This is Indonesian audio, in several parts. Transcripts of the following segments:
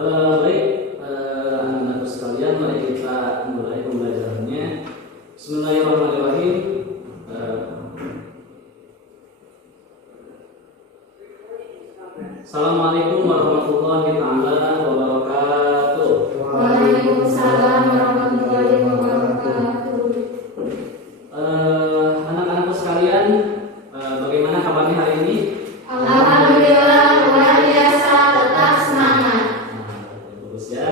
Baik, anak-anak sekalian, mari kita mulai pembelajarannya. Bismillahirrahmanirrahim. Eh, Assalamualaikum warahmatullahi taala wabarakatuh. Waalaikumsalam warahmatullahi wabarakatuh. Anak-anakku sekalian, bagaimana kabarnya hari ini? Alhamdulillah luar biasa, tetap semangat. Bagus ya.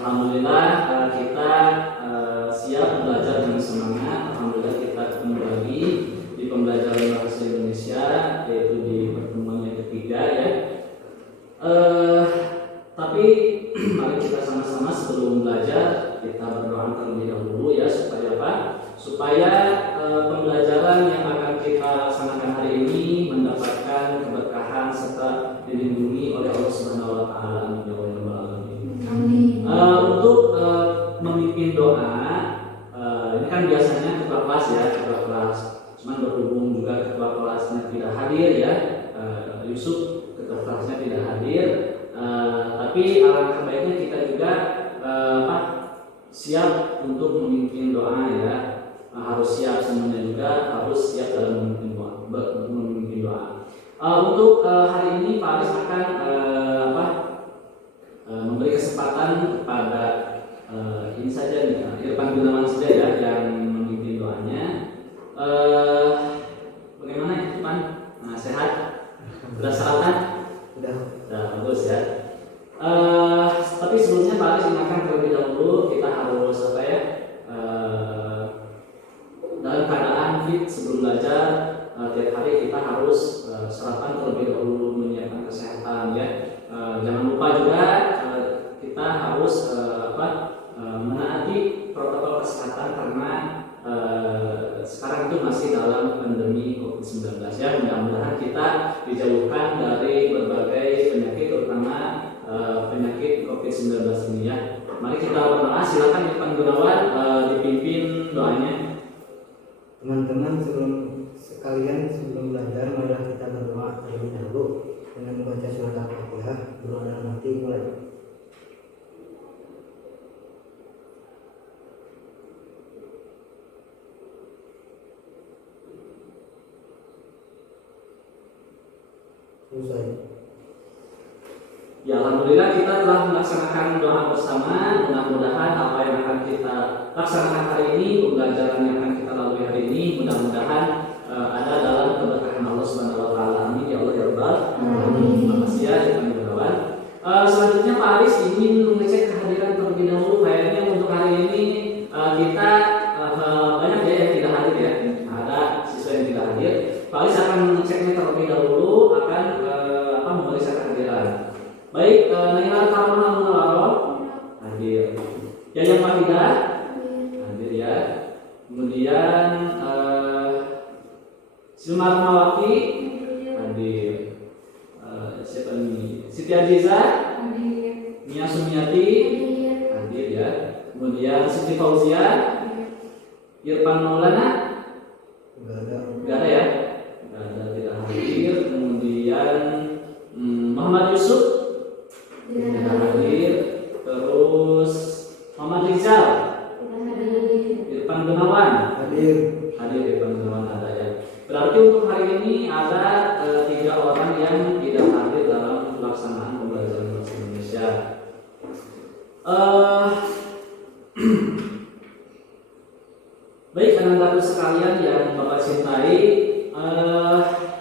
Alhamdulillah kita siap belajar dengan semangat. Alhamdulillah kita ketemu lagi di pembelajaran bahasa Indonesia, yaitu di pertemuan yang ketiga ya. Tapi mari kita sama-sama sebelum belajar kita berdoa terlebih dahulu ya, supaya apa? Supaya pembelajaran yang akan kita laksanakan hari ini mendapatkan keberkahan serta dilindungi oleh Allah Subhanahu wa taala. Amin ya rabbal alamin. Untuk memimpin doa, ini kan biasanya ketua kelas ya, ketua kelas. Cuman berhubung juga ketua kelasnya tidak hadir ya, Yusuf ketua kelasnya tidak hadir. Tapi alangkah baiknya kita juga siap untuk memimpin doa ya. Harus siap semuanya juga, harus siap dalam memimpin doa. Untuk hari ini Pak Aris akan memberi kesempatan kepada ini saja nih, Irfan Gunawan saja ya yang memimpin doanya. Bagaimana Irfan? Sehat? Sudah sarapan? Sudah bagus ya. Tapi sebelumnya Pak Aris ingatkan terlebih dahulu kita harus dalam keadaan fit sebelum belajar. Tiap hari kita harus sarapan terlebih dahulu, menyiapkan kesehatan ya. Jangan lupa juga kita harus menaati protokol kesehatan karena sekarang itu masih dalam pandemi COVID-19 ya. Mudah-mudahan kita dijauhkan dari berbagai penyakit, terutama penyakit COVID-19 ini ya. Mari kita berdoa. Silakan Irfan Gunawan dipimpin doanya. Teman-teman sebelum belajar marilah kita berdoa terlebih dahulu dengan membaca surat Al-Fatihah. Doa dalam hati mulai. Selesai. Ya, alhamdulillah kita telah melaksanakan doa bersama. Mudah-mudahan apa yang akan kita laksanakan hari ini, pembelajaran yang akan kita lalui hari ini, mudah-mudahan ada dalam keberkahan Allah Subhanahu wa taala. Amin ya Allah ya rabbal alamin. Terima kasih ya Irfan Gunawan. Selanjutnya Pak Aris ingin mengecek kehadiran terlebih dahulu. Kayaknya untuk hari ini kita banyak ya yang tidak hadir ya. Ada siswa yang tidak hadir. Pak Aris akan mengeceknya terlebih dahulu, akan memeriksa kehadiran. Baik, Naila Karma Munawaro hadir. Yayang Fahida hadir ya. Kemudian Silmar Mawati hadir. Siapa ini? Siti Aziza hadir. Mia Sumiati hadir ya. Kemudian Siti Fauzia, Irfan Maulana enggak ada ya. Enggak ada, tidak hadir. Kemudian Muhammad Yusuf tidak hadir. Terus Muhammad Rizal, Irfan Gunawan hadir. Irfan Gunawan ada ya. Berarti untuk hari ini ada 3 orang yang tidak hadir dalam pelaksanaan pembelajaran bahasa Indonesia. Baik anak-anak sekalian yang Bapak cintai,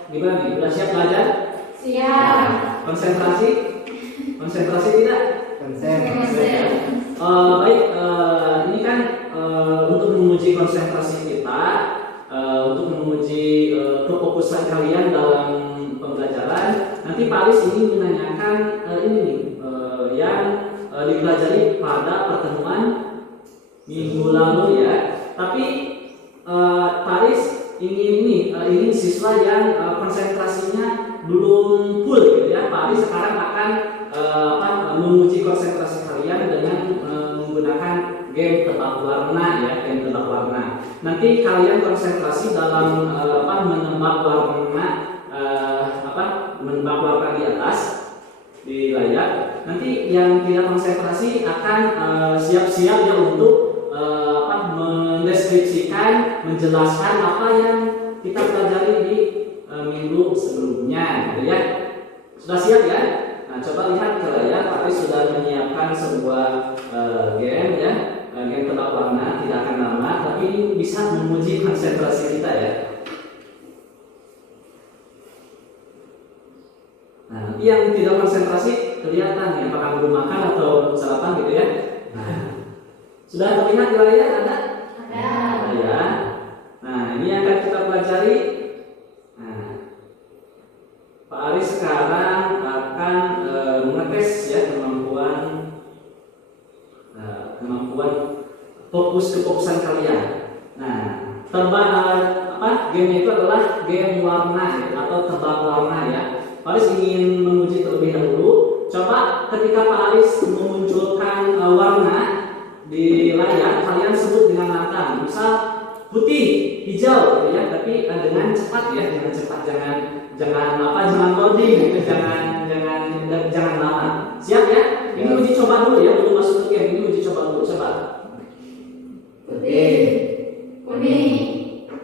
gimana nih? Sudah siap belajar? Siap. Konsentrasi tidak? Baik, ini kan untuk menguji konsentrasi kita, untuk menguji kefokusan kalian dalam pembelajaran. Nanti Pak Aris ingin menanyakan yang dipelajari pada pertemuan minggu lalu ya. Tapi Pak Aris ingin siswa yang konsentrasinya belum full gitu ya. Pak Aris sekarang akan menguji konsentrasi kalian dengan menggunakan game tebak warna ya, game tebak warna. Nanti kalian konsentrasi dalam menebak warna di atas. di layar. Nanti yang tidak konsentrasi akan siap-siap ya untuk mendeskripsikan, menjelaskan apa yang kita pelajari di minggu sebelumnya, gitu ya. Sudah siap ya? Nah, coba lihat ke layar. Pak Aris sudah menyiapkan sebuah game ya, game tebak warna, tidak akan lama, tapi ini bisa menguji konsentrasi kita ya. Nah, yang tidak konsentrasi kelihatan ya, apakah belum makan atau belum sarapan gitu ya. Nah, sudah terlihat di layar ada? Ada ya. Nah, ini akan kita pelajari. Nah, Pak Aris sekarang akan mengetes ya kemampuan fokus kefokusan kalian. Nah, game itu adalah game warna ya, atau tebak warna ya. Pak Aris ingin menguji terlebih dahulu. Coba ketika Pak Aris memunculkan warna di layar, kalian sebut dengan lantang. Misal putih, hijau, ya. Tapi dengan cepat ya, dengan cepat, jangan loading, gitu. jangan lama. Siap ya? Ini uji coba dulu ya, belum masuk ke game. Ini uji coba dulu, coba. Putih, kuning,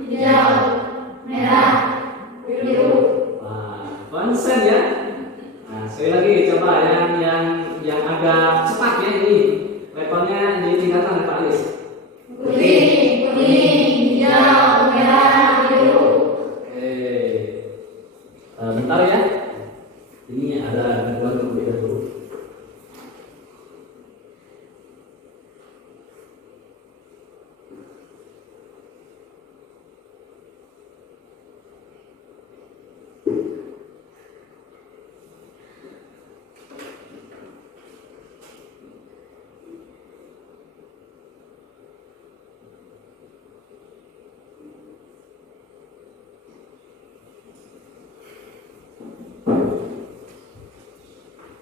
hijau, merah, biru. Konsen ya. Nah, sekali lagi coba yang agak cepat ya ini. Levelnya ditingkatkan Pak Aris. Putih, kuning, hijau, merah, biru. Oke. Bentar ya. Ini ada gangguan terlebih dahulu.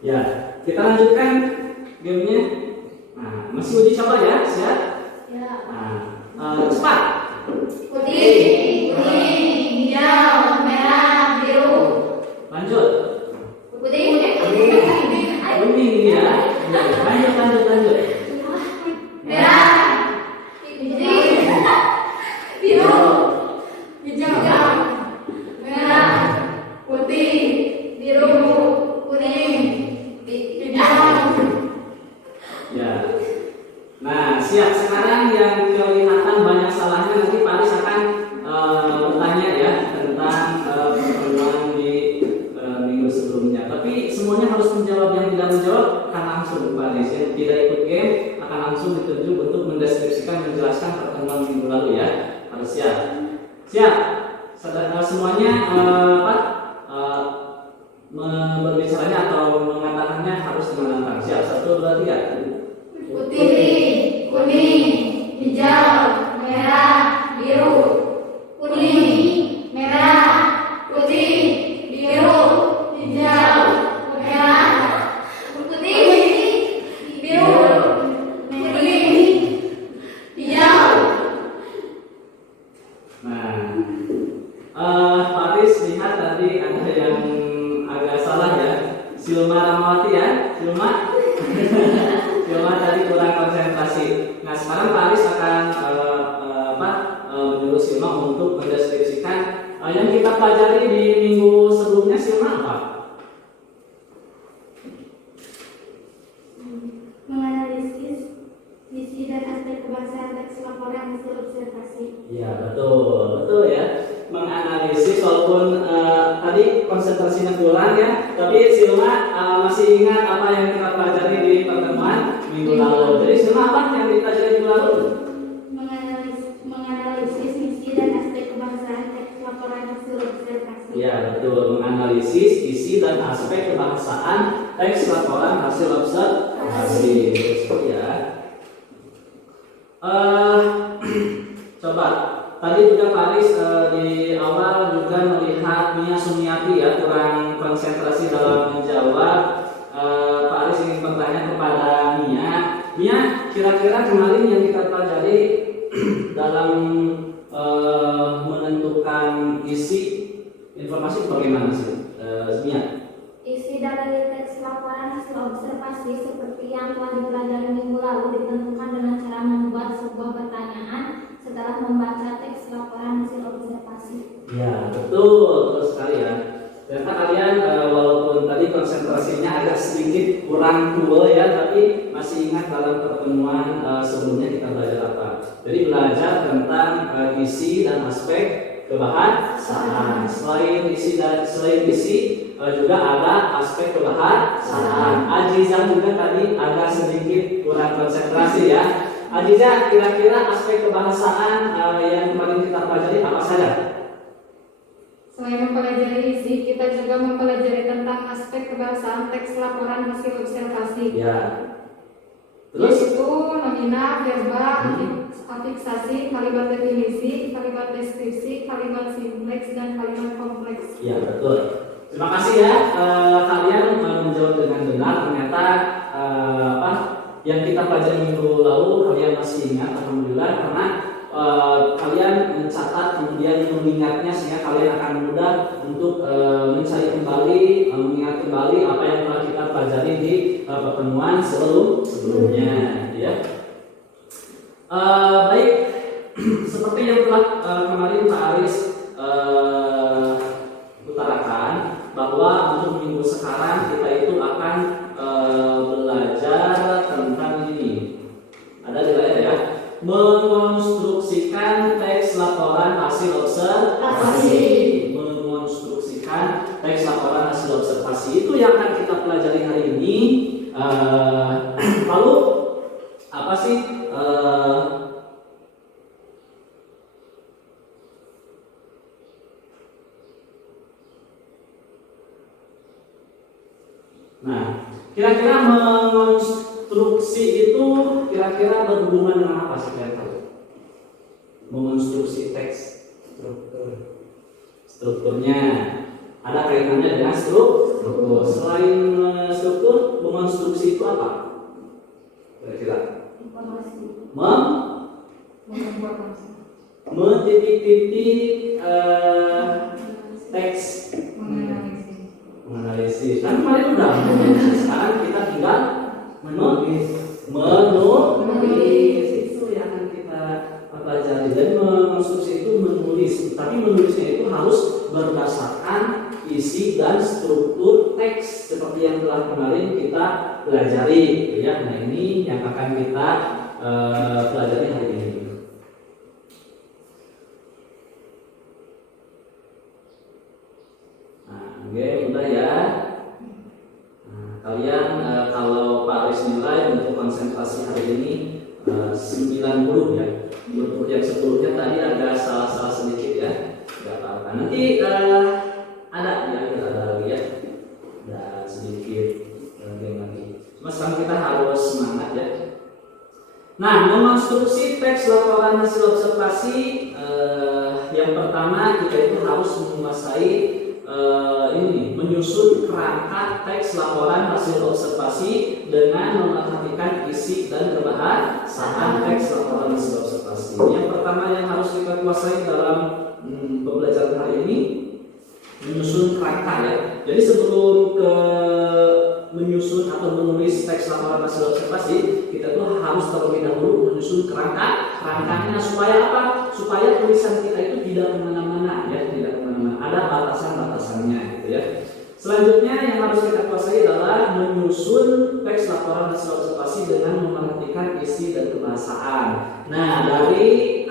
Ya, kita lanjutkan gamenya. Nah, masih uji coba ya, siap? Ya. Nah, cepat. Putih, kuning, hijau, merah, biru. Lanjut. Putih, Kuning ya. Lanjut. merah, putih, biru, hijau, merah, putih, biru, kuning, hijau. Ya. Nah, siap. Sekarang yang kelihatan banyak salahnya nanti Pak Aris akan bertanya ya tentang pertemuan di minggu sebelumnya. Tapi semuanya harus menjawab. Yang tidak menjawab akan langsung Pak Aris. Yang tidak ikut game akan langsung ditunjuk untuk mendeskripsikan, menjelaskan pertemuan minggu lalu ya. Harus siap. Siap. Semuanya berbicaranya atau mengatakannya harus dengan lantang. Siap. 1, 2, 3. Putih, kuning, hijau, merah, biru. Kuning, merah, putih, biru, hijau, merah, putih, biru, kuning, hijau. Nah, Pak Aris lihat tadi ada yang agak salah ya. Silma Ramawati ya, Silma. Silma tadi kurang konsentrasi. Nah, sekarang Pak Aris akan menyuruh Silma untuk mendeskripsikan yang kita pelajari di minggu sebelumnya. Silma apa? Menganalisis misi dan aspek kebangsaan teks laporan hasil observasi. Iya, betul ya. Menganalisis walaupun tadi konsentrasinya kurang ya, tapi Silma masih ingat apa yang kita pelajari di pertemuan minggu lalu. Jadi Silma apa yang dipelajari minggu lalu? Menganalisis misi dan aspek kebangsaan teks laporan hasil observasi. Ya, betul. Menganalisis isi dan aspek kebangsaan teks laporan hasil observasi. Ya. Coba. Tadi juga Pak Aris di awal juga melihat Mia Sumiati ya kurang konsentrasi dalam menjawab. Pak Aris ingin bertanya kepada Mia, kira-kira kemarin yang kita pelajari dalam menentukan isi informasi bagaimana sih, Mia? Isi dari teks laporan betul sekali ya. Ternyata kalian walaupun tadi konsentrasinya agak sedikit kurang full ya, tapi masih ingat dalam pertemuan sebelumnya kita belajar apa? Jadi belajar tentang isi dan aspek kebahasaan. Selain isi juga ada aspek kebahasaan. Aziza juga tadi agak sedikit kurang konsentrasi ya. Aziza, kira-kira aspek kebahasaan yang kemarin kita pelajari apa saja? Selain mempelajari isi, kita juga mempelajari tentang aspek kebahasaan teks laporan hasil observasi. Ya. Terus? Yaitu nomina, verba, afiksasi, kalimat definisi, kalimat deskripsi, kalimat simpleks, dan kalimat kompleks. Ya, betul. Terima kasih ya, kalian menjawab dengan benar. Ternyata yang kita pelajari minggu lalu kalian masih ingat, alhamdulillah, karena kalian mencatat kemudian mengingatnya sehingga kalian akan mudah untuk mencari kembali, mengingat kembali apa yang telah kita pelajari di pertemuan sebelumnya, ya. Baik, seperti yang telah kemarin Pak Aris utarakan bahwa untuk minggu sekarang kita itu akan belajar tentang ini. Ada di layar ya. Mengonstruksikan teks laporan hasil observasi. Mengonstruksikan teks laporan hasil observasi itu yang akan kita pelajari hari ini. Lalu apa sih? Nah, kira-kira mengonstruksi itu kira-kira berhubungan dengan apa sih kalian tahu? Mengonstruksi teks, strukturnya ada kaitannya dengan struktur. Selain struktur, mengonstruksi itu apa? Kira-kira? Mentitik-titik teks. Menganalisis. Kan kemarin udah sekarang kita tinggal menulis. Itu yang akan kita pelajari. Dan mengonstruksi itu menulis. Tapi menulisnya itu harus berdasarkan isi dan struktur teks seperti yang telah kemarin kita pelajari, ya. Nah, ini yang akan kita pelajari hari ini. Oke, udah ya. Kalian kalau Pak Aris nilai untuk konsentrasi hari ini 90 ya. Untuk yang 10-nya tadi agak salah-salah sedikit ya. Enggak apa-apa. Nanti ada lagi ya. Ada sedikit lagi. Cuma sekarang kita harus semangat ya. Nah, mengonstruksi teks laporan hasil observasi yang pertama kita itu harus menguasai menyusun kerangka teks laporan hasil observasi dengan memperhatikan isi dan kebahasaan teks laporan hasil observasi. Yang pertama yang harus kita kuasai dalam pembelajaran hari ini menyusun kerangka ya. Jadi sebelum menyusun atau menulis teks laporan hasil observasi, kita tuh harus terlebih dahulu menyusun kerangkanya supaya apa? Supaya tulisan kita itu tidak kemana-mana ya, tidak kemana-mana. Ada batasan-batasannya gitu ya. Selanjutnya yang harus kita kuasai adalah menyusun teks laporan hasil observasi dengan memperhatikan isi dan kebahasaan. Nah, dari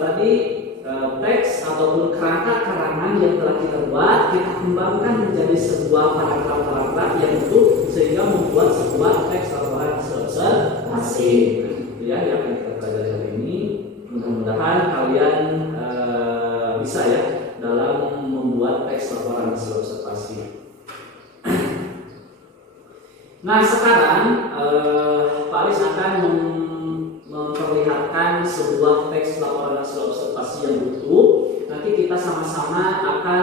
tadi teks ataupun kerangka karangan yang telah kita buat, kita kembangkan menjadi sebuah paragraf-paragraf yang utuh sehingga membuat sebuah teks laporan hasil observasi. Ya, yang akan kita pelajari hari ini. Mudah-mudahan kalian bisa ya dalam membuat teks laporan hasil observasi. Nah, sekarang Pak Aris akan memperlihatkan sebuah teks laporan hasil observasi yang utuh. Nanti kita sama-sama akan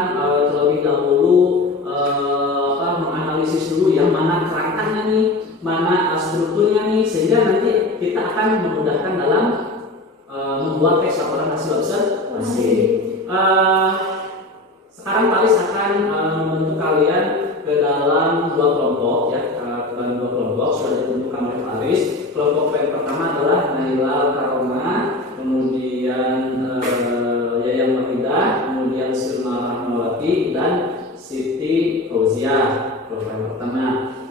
terlebih dahulu menganalisis dulu yang mana kerangkanya nih, mana strukturnya nih, sehingga nanti kita akan memudahkan dalam membuat teks laporan hasil observasi. Sekarang Pak Aris akan membentuk kalian ke dalam dua kelompok ya, dalam dua kelompok sudah ditentukan oleh Pak Aris. Kelompok yang pertama adalah Naila Karoma, kemudian Yayang Mahidah, kemudian Silma Fauzia, kelompok yang pertama.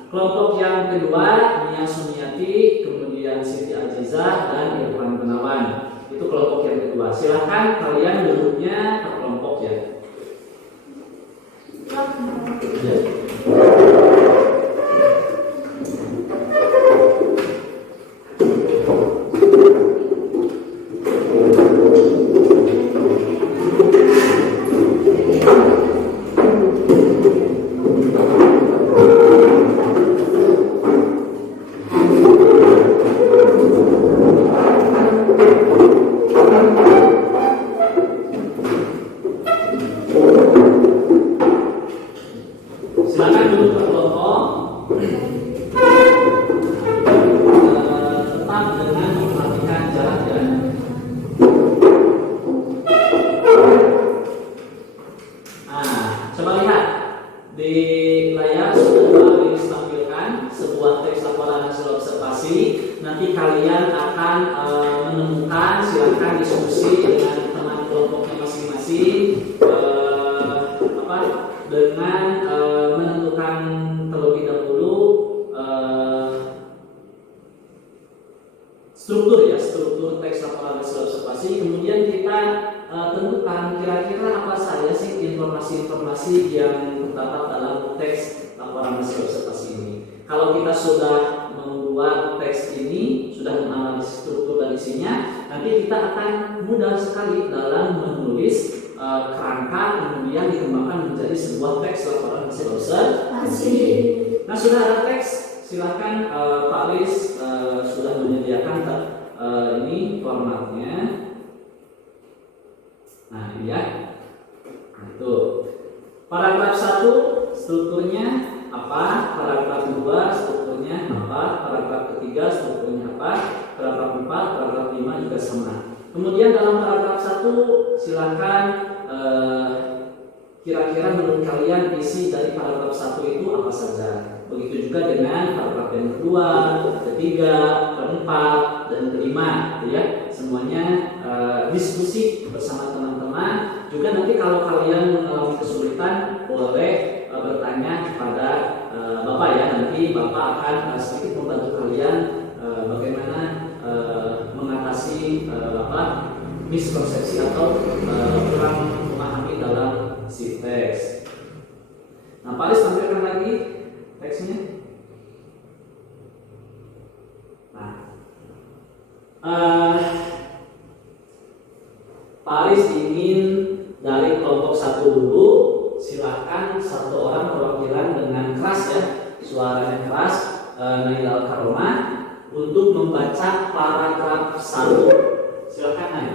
Kelompok yang kedua Nia Sumiati, kemudian Siti Azizah dan Irfan Gunawan. Itu kelompok yang kedua. Silahkan kalian duduknya per kelompok ya. Ya. Silakan duduk per kelompok. Tetap dengan memperhatikan jarak jarak. Nah, coba lihat di layar sudah ditampilkan sebuah teks laporan hasil observasi. Nanti kalian akan menemukan, silakan diskusi dengan teman kelompoknya masing-masing. Dengan menentukan terlebih dahulu struktur teks laporan hasil observasi. Kemudian kita tentukan kira-kira apa saja sih informasi-informasi yang terdapat dalam teks laporan hasil observasi ini. Kalau kita sudah membuat teks ini, sudah menganalisis struktur dan isinya, nanti kita akan mudah sekali dalam menulis kerangka kemudian dikembangkan menjadi sebuah teks laporan hasil observasi. Nah, sudah ada teks, silahkan Pak Lis sudah menyediakan ini formatnya. Nah, ini ya. Nah, itu. Paragraf 1 strukturnya apa? Paragraf 2 strukturnya apa? Paragraf ketiga strukturnya apa? Paragraf 4, paragraf 5 juga sama. Kemudian dalam paragraf 1 silakan kira-kira menurut kalian isi dari paragraf 1 itu apa saja. Begitu juga dengan paragraf yang kedua, ketiga, keempat, dan kelima, ya. Semuanya diskusi bersama teman-teman. Juga nanti kalau kalian mengalami kesulitan boleh bertanya kepada Bapak ya. Nanti Bapak akan sedikit membantu kalian bagaimana mengatasi miskonsepsi atau kurang memahami dalam si teks. Nah, Pak Alis tampilkan lagi teksnya. Nah, Pak Alis ingin dari kelompok 1 dulu. Silakan satu orang perwakilan dengan keras ya, suaranya keras, Nailal Karomah untuk membaca paragraf 1. Silakan Nay.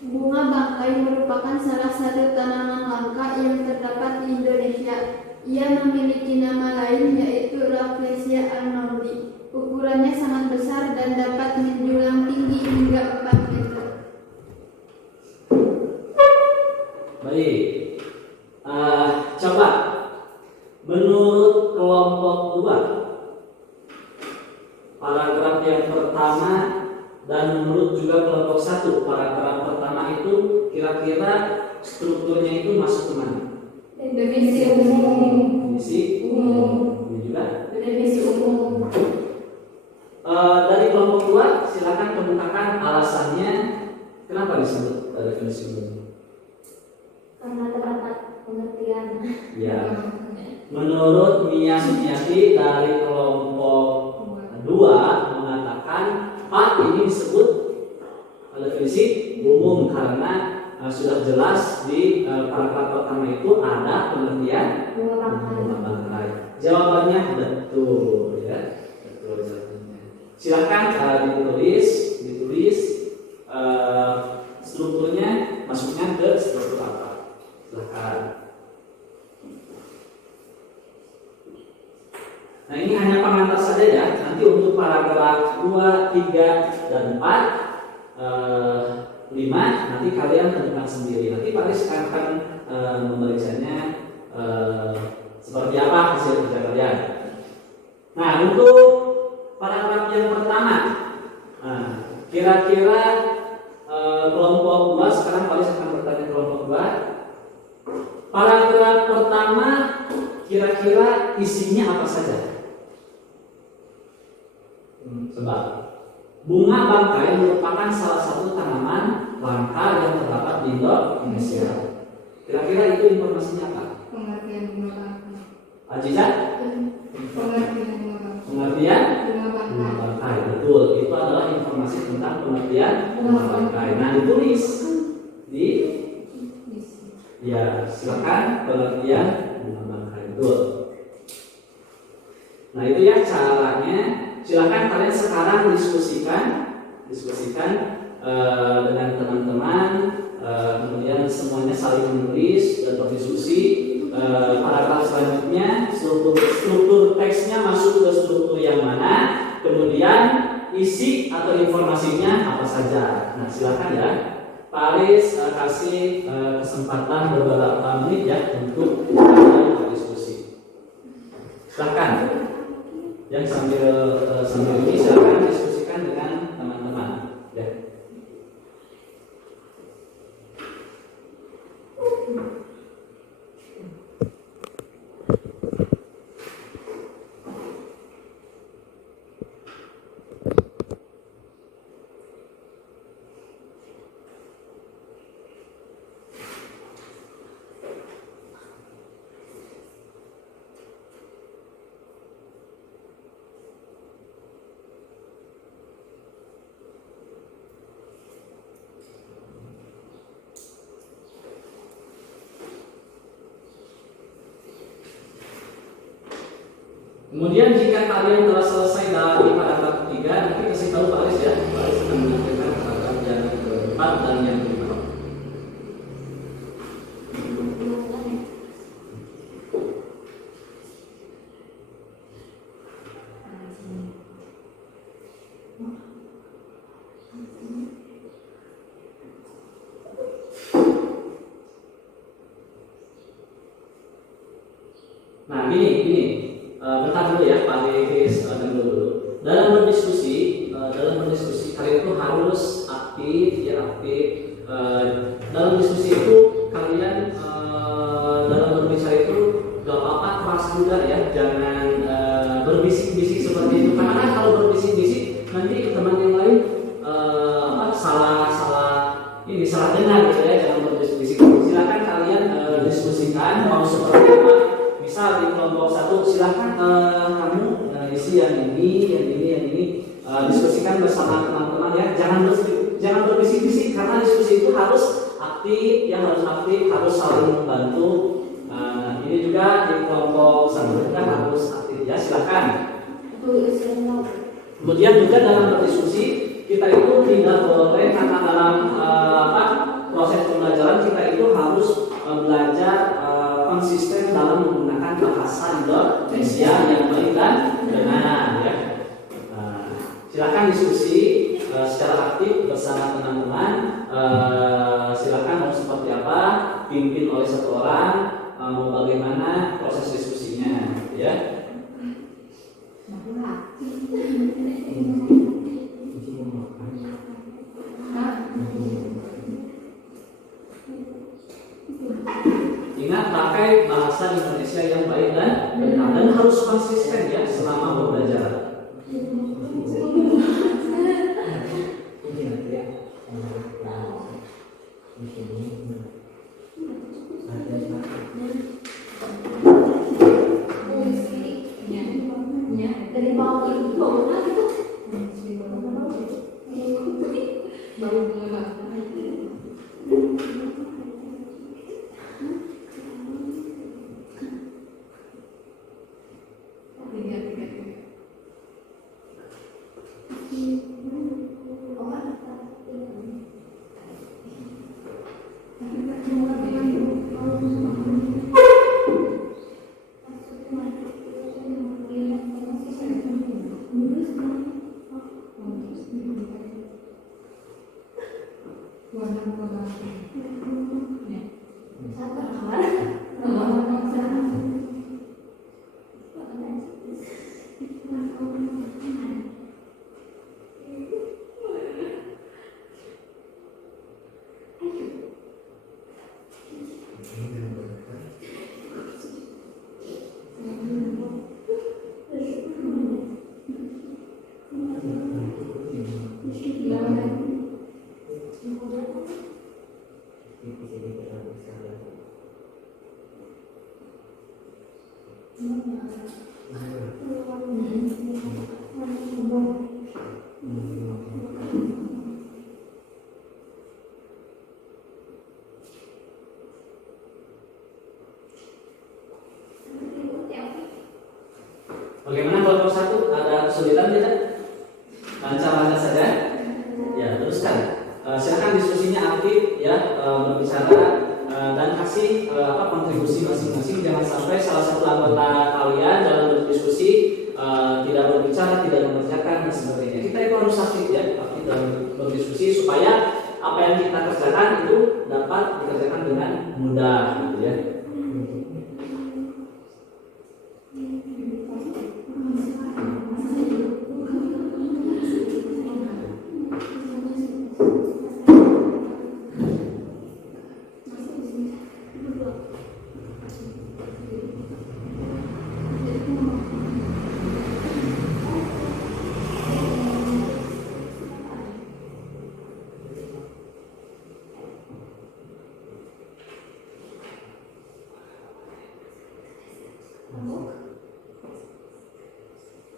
Bunga bangkai merupakan salah satu tanaman langka yang terdapat di Indonesia. Ia memiliki nama lain yaitu Rafflesia arnoldi. Ukurannya sangat besar dan dapat menjulang tinggi hingga 4 meter. Baik, coba menurut kelompok 2 paragraf yang pertama dan menurut juga kelompok 1 paragraf pertama itu kira-kira strukturnya itu masuk kemana? Definisi umum. Definisi umum. Ini juga Definisi umum. Dari kelompok 2 silakan kemukakan alasannya kenapa disebut definisi umum. Karena terdapat pengertian. Ya. Menurut Mia Sumiati dari kelompok 2 mengatakan ini disebut definisi umum karena sudah jelas di paragraf pertama itu ada pengertian bunga bangkai. Jawabannya betul ya. Betul jawabannya. Silakan ditulis strukturnya masuknya ke struktur apa? Silakan. Nah, ini hanya pengantar saja ya. Nanti untuk paragraf 2, 3, dan 4, 5 nanti kalian tentukan sendiri. Nanti Pak Aris akan membacanya seperti apa hasil kerja kalian. Nah, untuk paragraf yang pertama, kira-kira kelompok 2 sekarang Pak Aris akan bertanya kelompok 2. Paragraf pertama kira-kira isinya apa saja? Sebab bunga bangkai merupakan salah satu tanaman langka yang terdapat di Indonesia. Kira-kira itu informasinya apa? Pengertian bunga bangkai. Aziza? Pengertian bunga bangkai. Pengertian? Bunga Bunga bangkai. bangkai, betul. Itu adalah informasi tentang pengertian bunga bangkai. Nah, ditulis di ya, silakan pengertian bunga bangkai, betul. Nah, itu ya caranya. Silakan kalian sekarang diskusikan dengan teman-teman, kemudian semuanya saling menulis dan berdiskusi. Paragraf selanjutnya struktur teksnya masuk ke struktur yang mana, kemudian isi atau informasinya apa saja. Nah, silakan ya, Pak Aris kasih kesempatan beberapa menit ya untuk kalian berdiskusi. Silakan. Yang sambil ini silakan diskusikan dengan teman-teman ya. Kemudian jika kalian telah selesai dari paragraf ketiga, nanti kasih tahu Pak Aris ya. Pak Aris akan menyampaikan paragraf yang keempat dan yang kelima. Nah, gini. Bentar dulu ya, Pak Aris, dulu. Dalam berdiskusi kalian itu harus aktif. Dalam diskusi itu kalian dalam berbicara itu gak apa-apa keras juga ya, jangan berbisik-bisik seperti itu. Karena kan kalau berbisik-bisik nanti teman yang lain salah dengar gitu ya, jangan berbisik-bisik. Silakan kalian diskusikan mau seperti apa. Misal di kelompok satu silahkan kamu isi yang ini diskusikan bersama teman-teman ya, jangan berbisik-bisik karena diskusi itu harus aktif, harus saling membantu. Ini juga di kelompok satu juga harus aktif ya, silahkan. Kemudian juga dalam berdiskusi kita itu tidak boleh karena dalam proses pembelajaran kita itu harus belajar konsisten dalam menggunakan bahasa Indonesia yang baik dan benar ya. Silakan diskusi secara aktif bersama teman-teman. Silakan mau seperti apa, pimpin oleh satu orang, mau bagaimana proses diskusinya ya. Ingat, pakai bahasa Indonesia yang baik dan benar, dan harus konsisten ya selama belajar. Dari bawah itu bawah gitu. Baru bunga. Bagaimana kelompok satu? Ada kesulitan tidak? Lancar-lancar saja? Ya, teruskan. Silakan diskusinya aktif ya, berbicara dan kasih kontribusi masing-masing. Jangan sampai salah satu anggota kalian dalam berdiskusi tidak berbicara, tidak mengerjakan dan sebagainya. Kita itu harus aktif ya, aktif dalam berdiskusi supaya apa yang kita kerjakan itu dapat dikerjakan dengan mudah, gitu ya.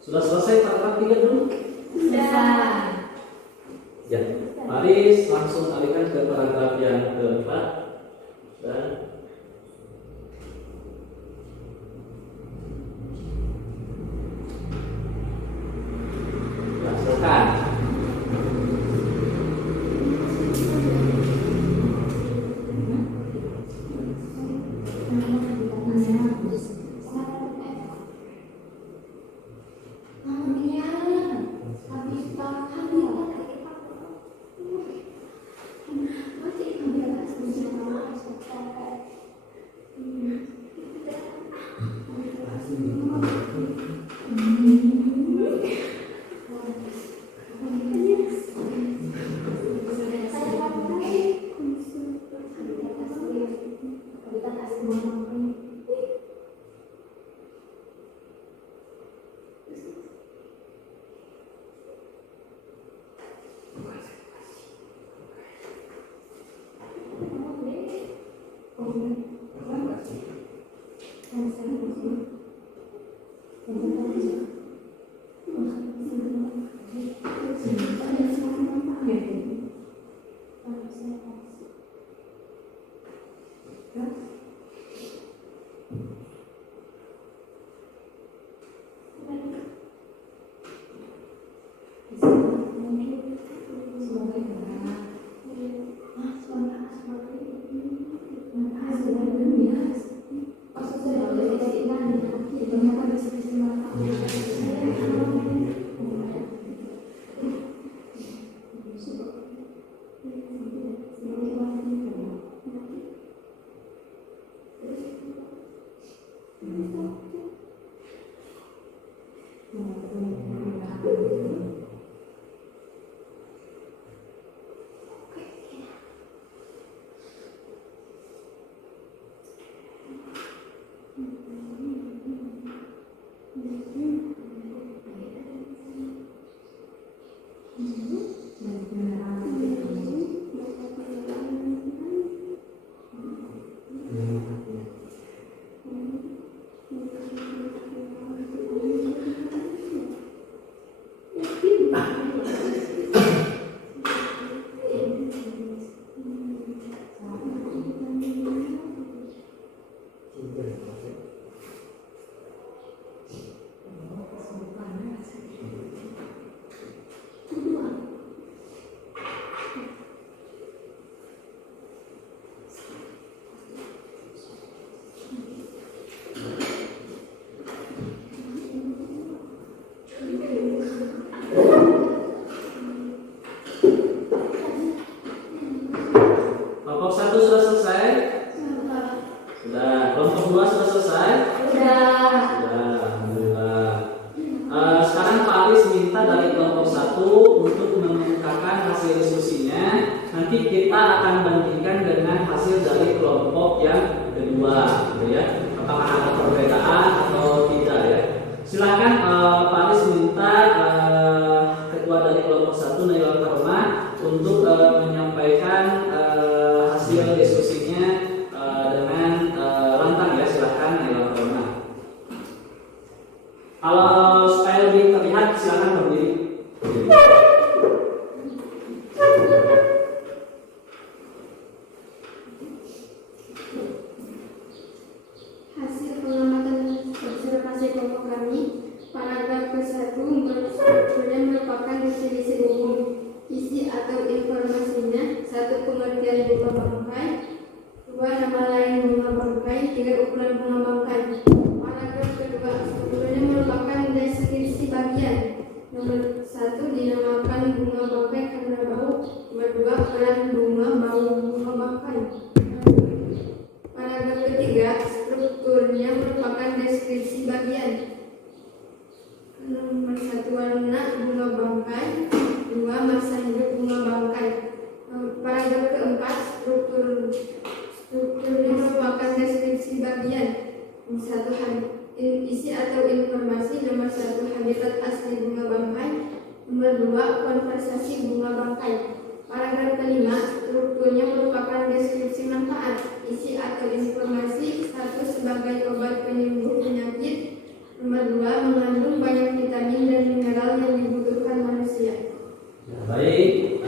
Sudah selesai paragraf 3 dulu? Sudah. Ya, mari langsung alihkan ke paragraf yang keempat. Dan silakan. nanti kita akan bandingkan dengan hasil dari kelompok yang kedua, gitu ya. Apakah ada perbedaan atau tidak ya? Silakan Pak Aris minta ketua dari kelompok 1 Nailal Karomah untuk menyampaikan hasil diskusinya dengan lantang ya. Silakan Nailal Karomah. memahami. Paragraf ke-1 strukturnya merupakan definisi umum. Isi atau informasinya: 1. Pengertian bunga bangkai. 2. Nama lain bunga bangkai. 3. Ukuran bunga bangkai. Paragraf kedua, strukturnya merupakan deskripsi bagian. Nomor 1. Dinamakan bunga bangkai karena bau. Nomor 2. Peran bunga bau bunga bangkai. Paragraf ketiga, strukturnya merupakan deskripsi bagian. Nomor 1. Warna bunga bangkai. 2. Masa hidup bunga bangkai. Paragraf keempat, strukturnya merupakan deskripsi bagian. 1. Isi atau informasi. Nomor 1. Habitat asli bunga bangkai. Nomor 2. Konversasi bunga bangkai. Paragraf kelima, strukturnya merupakan deskripsi manfaat. Isi atau informasi. 1. Sebagai obat penyembuh penyakit. Nomor 2. Mengandung banyak vitamin dan mineral yang dibutuhkan manusia. Ya, baik,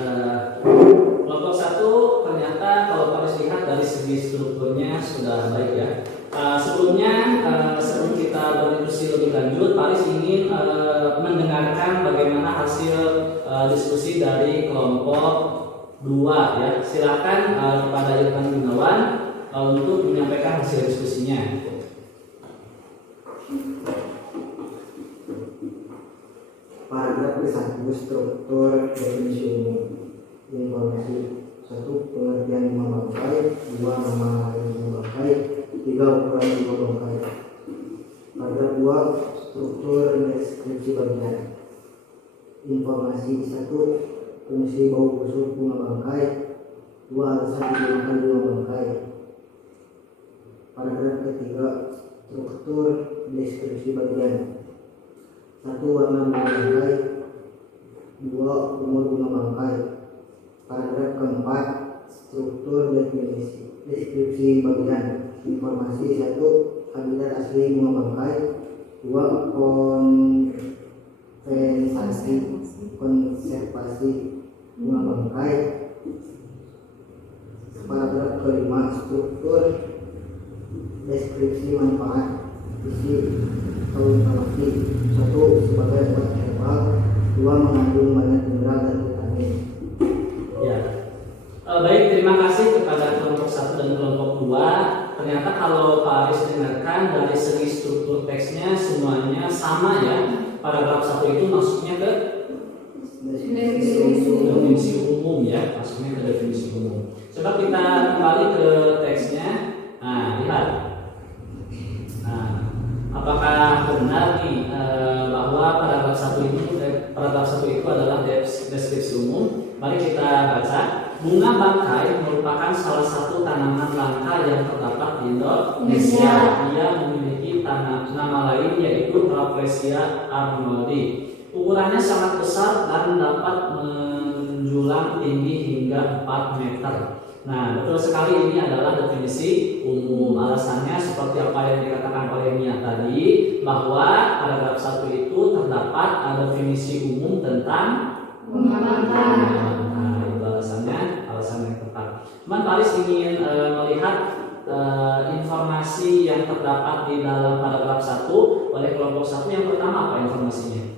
kelompok 1 ternyata kalau Paris lihat dari segi strukturnya sudah baik ya. Sebelumnya sebelum kita berdiskusi lebih lanjut, Paris ingin mendengarkan bagaimana hasil diskusi dari kelompok 2 ya. Silakan kepada Irfan Gunawan untuk menyampaikan hasil diskusinya. Paragraf ke-1, struktur definisi umum. Informasi: 1. Pengertian bunga bangkai. 2. Nama lain bunga bangkai. 3. Ukuran bunga bangkai. Paragraf 2, struktur deskripsi bagian. Informasi: 1. Fungsi bau busuk bunga bangkai. 2. Alasan digunakan bunga bangkai. Paragraf ketiga, struktur deskripsi bagian. 1. Warna bunga bangkai. 2. Umur bunga bangkai. Paragraf keempat, struktur deskripsi bagian. Informasi: 1. Habitat asli bunga bangkai. 2. Konservasi bunga bangkai. Paragraf kelima, struktur deskripsi manfaat. Isi atau informasi: 1. Sebagai obat herbal. 2. Mengandung banyak mineral dan vitamin. Ya, baik, terima kasih kepada kelompok 1 dan kelompok 2. Ternyata kalau Pak Aris dengarkan dari segi struktur teksnya semuanya sama ya. Paragraf 1 itu masuknya ke definisi umum ya, masuknya ke definisi umum. Coba kita kembali ke teksnya. Nah, lihat. Nah, apakah benar nih bahwa paragraf 1 itu adalah deskripsi umum? Mari kita baca. Bunga bangkai merupakan salah satu tanaman langka yang terdapat di Indonesia. Ia memiliki nama lain yaitu Rafflesia arnoldii. Ukurannya sangat besar dan dapat menjulang tinggi hingga 4 meter. Nah, betul sekali, ini adalah definisi umum. Alasannya seperti apa yang dikatakan oleh Nia tadi, bahwa paragraf 1 itu terdapat definisi umum tentang Bunga bangkai. Nah, itu alasan yang tepat. Cuman Paris ingin melihat informasi yang terdapat di dalam paragraf 1 oleh kelompok 1. Yang pertama apa informasinya?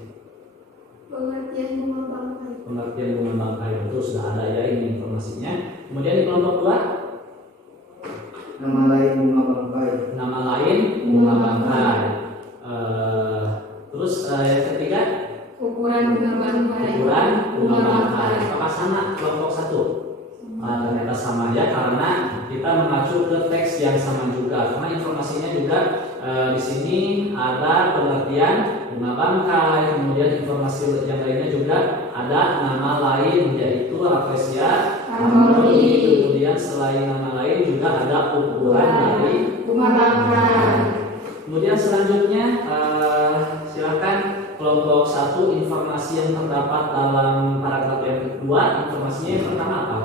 Pengertian bunga bangkai. Pengertian bunga bangkai, itu sudah ada ya ini informasinya. Kemudian di kelompok 2, Nama lain bunga bangkai. nama lain bunga bangkai. Terus yang ketiga, Ukuran bunga bangkai. ukuran bunga bangkai. Apakah sama kelompok 1? Ternyata sama ya, karena kita mengacu ke teks yang sama juga. Karena informasinya juga di sini ada pengertian bunga bangkai, kemudian informasi yang lainnya juga ada nama lain yaitu Rafflesia arnoldii. Kemudian selain nama lain juga ada ukuran dari bunga bangkai. Kemudian selanjutnya silakan kelompok 1, informasi yang terdapat dalam paragraf yang kedua. Informasinya yang pertama apa?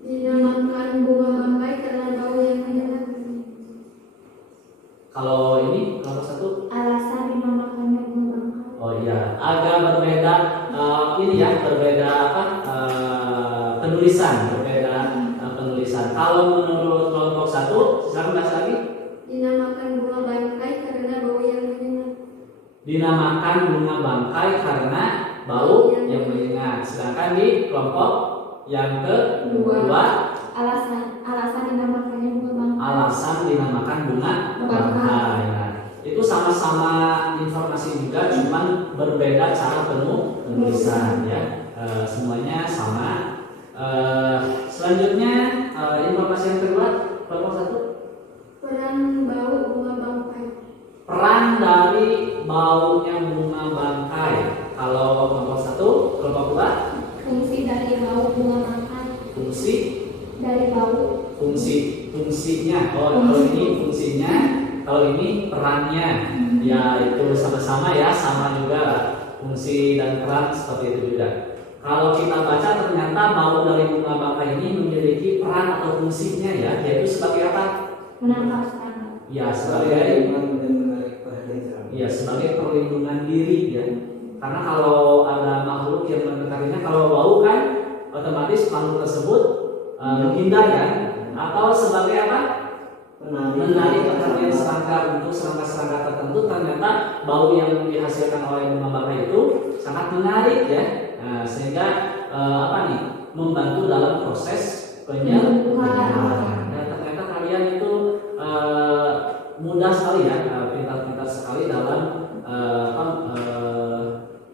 Dinamakan bunga bangkai karena bau yang menyengat. Kalau ini kelompok 1, Alasan dinamakannya bunga bangkai. oh iya, agak berbeda ini ya, berbeda apa? Penulisan, berbeda penulisan. Kalau menurut kelompok 1, silakan bahas lagi. Dinamakan bunga bangkai karena bau yang menyengat. dinamakan bunga bangkai karena bau yang menyengat. Sedangkan di kelompok yang kedua, alasan dinamakannya bunga bangkai. alasan dinamakan bunga bangkai. Nah, itu sama-sama informasi juga, cuman berbeda cara penulisan ya. Semuanya sama. Selanjutnya informasi yang kedua, kelompok 1. Peran bau bunga bangkai. Peran dari baunya bunga bangkai. Kalau kelompok 1, kelompok 2, Fungsi dari bau bunga bangkai. fungsi Dari bau. Fungsinya. Kalau ini fungsinya, kalau ini perannya. Ya itu sama-sama ya, sama juga fungsi dan peran seperti itu juga. Kalau kita baca ternyata bau dari bunga bangkai ini memiliki peran atau fungsinya ya, yaitu sebagai apa? Menangkap serangga. Ya sebagai dan menarik perhatian serangga. ya sebagai perlindungan diri ya. Karena kalau ada makhluk yang mendekatinya, kalau bau kan otomatis makhluk tersebut menghindar kan, atau sebagai apa? Menarik perhatian serangga untuk serangga-serangga tertentu. Ternyata bau yang dihasilkan oleh bunga bangkai itu sangat menarik ya. Sehingga membantu dalam proses penyembuhan. Dan ternyata kalian itu mudah sekali ya, pintar-pintar sekali dalam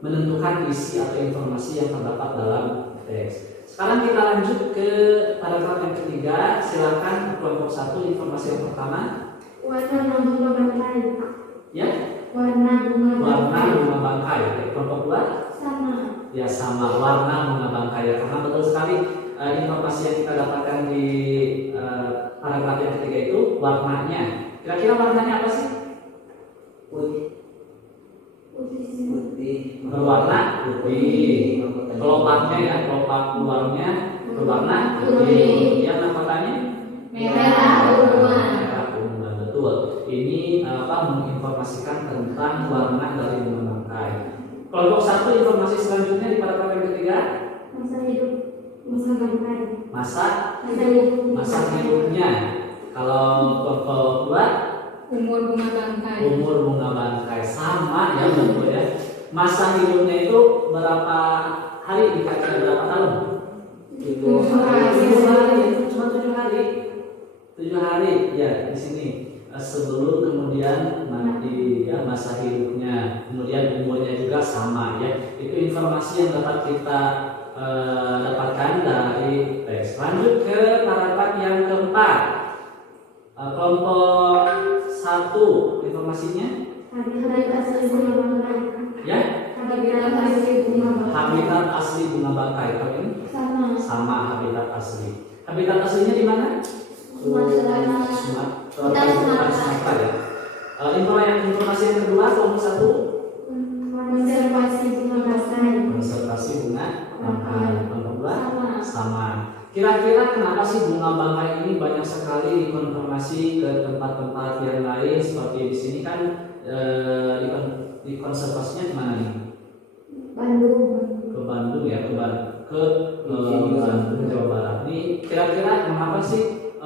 menentukan isi atau informasi yang terdapat dalam teks. Sekarang kita lanjut ke paragraf yang ketiga. Silakan kelompok 1 informasi yang pertama. Warna bunga bangkai. Ya. Warna bunga bangkai. Bunga bangkai. Kelompok 2. Sama. Ya sama, warna bunga bangkai ya. Karena betul sekali informasi yang kita dapatkan di paragraf yang ketiga itu warnanya. Kira-kira warnanya apa sih? Putih. Berwarna putih. Kelopaknya ya, kelopak luarnya berwarna putih. Yang mahkotanya Merah ungu. Merah ungu, betul. Ini menginformasikan tentang warna dari bunga bangkai. Kelompok 1 informasi selanjutnya di paragraf yang ketiga. Masa hidup bunga bangkai. Masa hidupnya. Kalau kelompok 2 Umur bunga bangkai. umur bunga bangkai. Sama ya, betul ya. Masa hidupnya itu berapa hari, dikatakan berapa tahun? 7 hari. Cuma 7 hari. 7 hari ya di sini. Sebelum kemudian mati ya, masa hidupnya. Kemudian umurnya juga sama ya. Itu informasi yang dapat kita dapatkan dari teks. Lanjut ke paragraf yang keempat. Kelompok 1 informasinya Habitat asli bunga bangkai. ya, Habitat asli bunga bangkai. habitat asli bunga bangkai. Kalau ini sama habitat asli. Habitat aslinya di mana? Sumatera ya. Informasi yang kedua kelompok 1 Konservasi bunga bangkai. konservasi bunga bangkai. Kelompok 2 sama. Kira-kira kenapa sih bunga bangkai ini banyak sekali dikonfirmasi ke tempat-tempat yang lain, seperti di sini kan dikonservasinya kemana nih? Bandung. Ke Bandung ya, ke Bandung, Jawa Barat. Ini kira-kira mengapa sih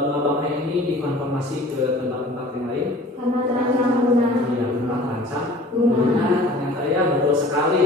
bunga bangkai ini dikonfirmasi ke tempat-tempat yang lain? Karena terancam punah. Iya, karena terancam punah. Ternyata ya, betul sekali.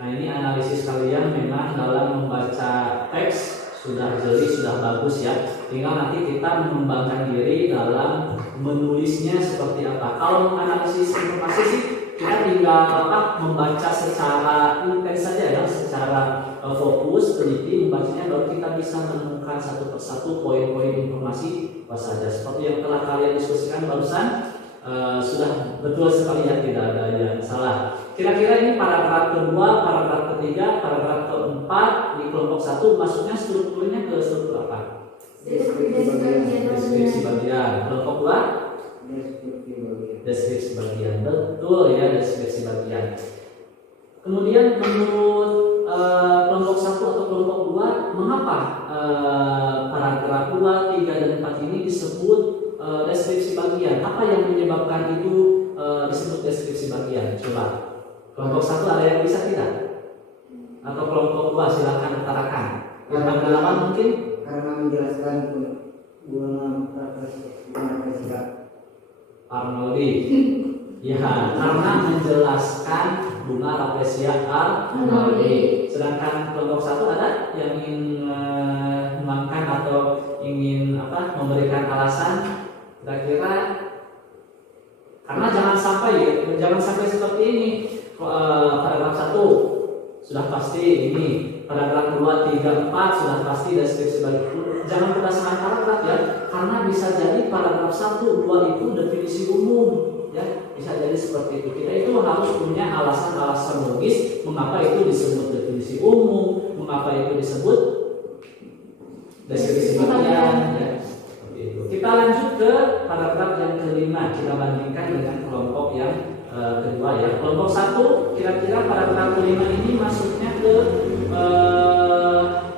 Nah, ini analisis kalian memang dalam membaca teks sudah jeli, sudah bagus ya. Tinggal nanti kita mengembangkan diri dalam menulisnya seperti apa. Kalau analisis informasi sih kita tinggal membaca secara intens saja ya, secara fokus, teliti membacanya, baru kita bisa menemukan satu persatu poin-poin informasi apa saja. Seperti yang telah kalian diskusikan barusan, sudah betul sekali ya, tidak ada yang salah. Kira-kira ini paragraf kedua, paragraf ketiga, paragraf keempat di kelompok 1 masuknya strukturnya ke struktur apa? Deskripsi bagian. Kelompok 2 deskripsi bagian. Betul ya, deskripsi bagian. Kemudian menurut kelompok 1 atau kelompok 2, mengapa paragraf 2, 3 dan 4 ini disebut deskripsi bagian? Apa yang menyebabkan itu disebut deskripsi bagian? Coba kelompok 1 ada yang bisa tidak? Atau kelompok 2 silakan utarakan. Yang pengalaman mungkin karena menjelaskan bunga Arnoldi. Ya, karena menjelaskan bunga rafflesia arnoldi. Sedangkan kelompok 1 ada yang ingin mengembangkan atau ingin memberikan alasan kira-kira, karena jangan sampai seperti ini. Paragraf 1 sudah pasti ini, paragraf 2, 3, 4 sudah pasti deskripsi bagi. Jangan berdasarkan paragraf ya, karena bisa jadi paragraf 1, 2 itu definisi umum ya, bisa jadi seperti itu. Kita itu harus punya alasan-alasan logis mengapa itu disebut definisi umum, mengapa itu disebut deskripsi bagian ya. Seperti itu. Kita lanjut ke paragraf yang kelima, kita bandingkan dengan kelompok yang kedua ya. Kelompok 1 kira-kira paragraf kelima ini masuknya ke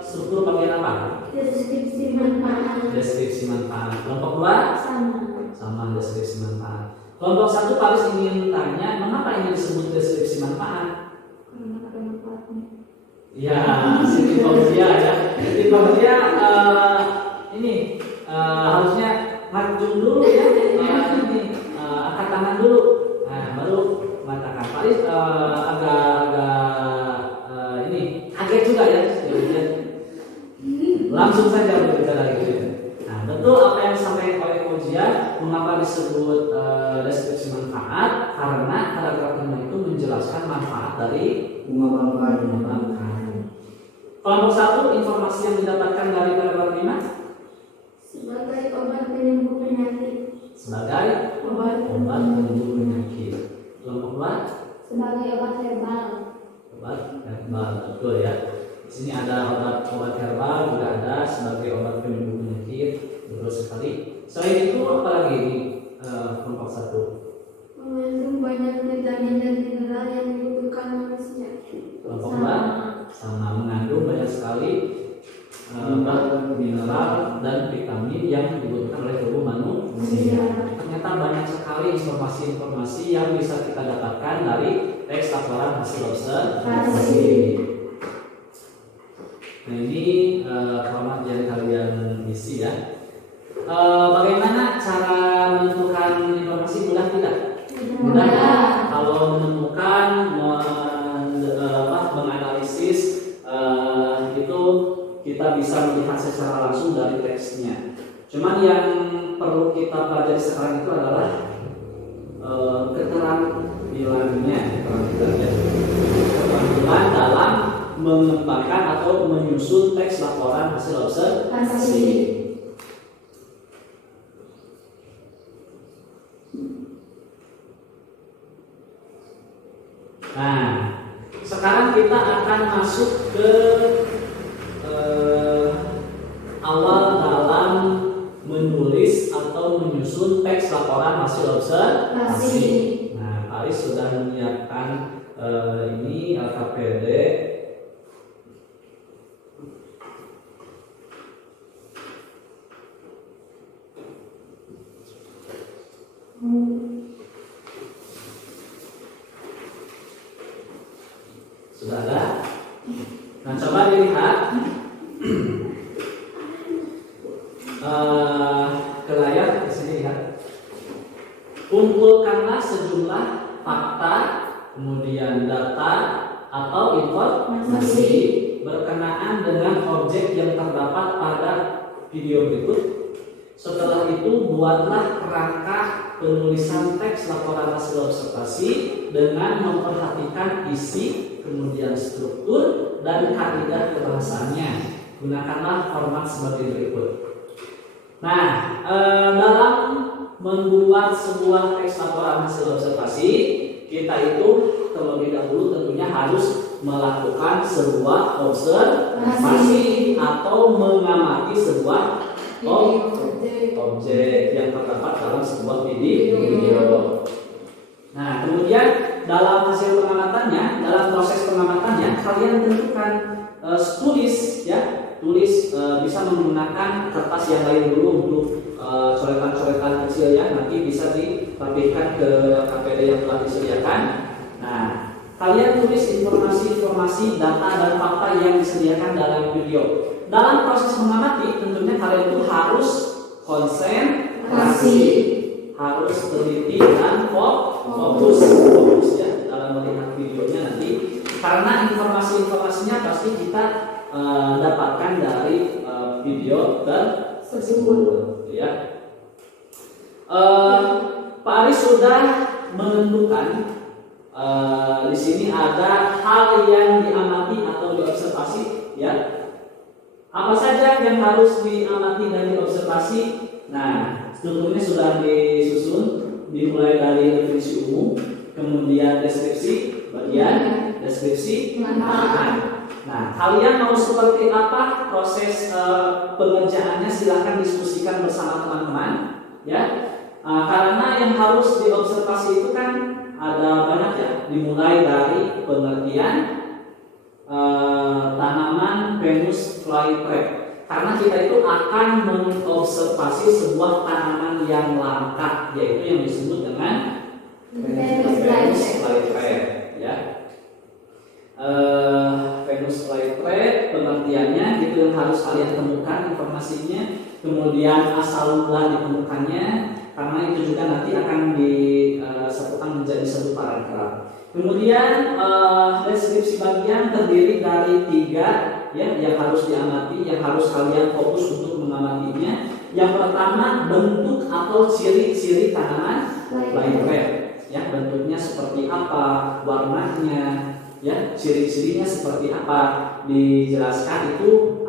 struktur bagian apa? Deskripsi manfaat. Deskripsi manfaat. Kelompok 2 sama deskripsi manfaat. Kelompok 1 Paris ingin tanya, mengapa ini disebut deskripsi manfaat? Karena ada manfaatnya. Ya, Siti Fauzia ya. Siti Fauzia ini harusnya ngajung dulu ya. Ini angkat tangan dulu. Nah, baru mengatakan. Paris agak ini kaget juga ya. Langsung saja berbicara gitu ya. Nah, betul apa yang disampaikan oleh Fauzia, mengapa disebut deskripsi manfaat? Karena paragraf 5 itu menjelaskan manfaat dari bunga bangkai. Kelompok 1 informasi yang didapatkan dari paragraf 5 Sebagai obat penyembuh penyakit. sebagai Obat penyembuh penyakit. Kelompok 2 sebagai obat herbal. obat herbal, betul ya. Di sini ada obat herbal, juga ada sebagai obat penyembuh penyakit, betul sekali. Selain itu apalagi ini kelompok 1? Mengandung banyak vitamin dan mineral yang dibutuhkan manusia. Kelompok 2 sama mengandung banyak sekali mineral dan vitamin yang dibutuhkan oleh tubuh manusia. Ternyata banyak sekali informasi-informasi yang bisa kita dapatkan dari teks laporan hasil observasi. Nah ini format yang kalian isi ya. Bagaimana cara menentukan informasi, mudah tidak? Mudah ya. Kalau menemukan, menganalisis itu kita bisa melihat secara langsung dari teksnya. Cuman yang perlu kita pelajari sekarang itu adalah keterampilannya, keterampilan dalam mengembangkan atau menyusun teks laporan hasil observasi. Nah, sekarang kita akan masuk ke awal dalam menulis atau menyusun teks laporan hasil observasi. Nah, Paris sudah menyiapkan ini LKPD. Sudah ada? Nah, coba dilihat ke layar, ke sini lihat. Kumpulkanlah sejumlah fakta, kemudian data atau informasi berkenaan dengan objek yang terdapat pada video berikut. Setelah itu buatlah kerangka penulisan teks laporan hasil observasi dengan memperhatikan isi, kemudian struktur dan kaidah kebahasaannya. Gunakanlah format sebagai berikut. Nah, dalam membuat sebuah teks laporan hasil observasi, kita itu terlebih dahulu tentunya harus melakukan sebuah observasi atau mengamati sebuah objek yang terdapat dalam sebuah video. Nah, kemudian dalam hasil pengamatannya, dalam proses pengamatannya, kalian tentukan tulis ya, bisa menggunakan kertas yang lain dulu untuk coretan-coretan kecil ya, nanti bisa dirapikan ke KPD yang telah disediakan. Nah, kalian tulis informasi-informasi, data dan fakta yang disediakan dalam video. Dalam proses mengamati, tentunya kalian itu harus konsentrasi, harus teliti dan fokus ya dalam melihat videonya nanti, karena informasi-informasinya pasti kita dapatkan dari video tersebut ya. Pak Aris sudah menentukan di sini ada hal yang diamati atau diobservasi ya. Apa saja yang harus diamati dan diobservasi? Nah, strukturnya sudah disusun, dimulai dari definisi umum, kemudian deskripsi, bagian deskripsi manfaat. Nah, kalian mau seperti apa proses pengerjaannya? Silahkan diskusikan bersama teman-teman ya. Karena yang harus diobservasi itu kan ada banyak ya, dimulai dari pengertian tanaman Venus flytrap, karena kita itu akan mengobservasi sebuah tanaman yang langka, yaitu yang disebut dengan Venus flytrap ya. Venus flytrap pengertiannya itu yang harus kalian temukan informasinya, kemudian asal mula ditemukannya, karena itu juga nanti akan disebutkan menjadi satu paragraf. Kemudian deskripsi bagian terdiri dari 3 ya yang harus diamati, yang harus kalian fokus untuk mengamatinya. Yang pertama, bentuk atau ciri-ciri tanaman flytrap ya, bentuknya seperti apa, warnanya ya, ciri-cirinya seperti apa, dijelaskan itu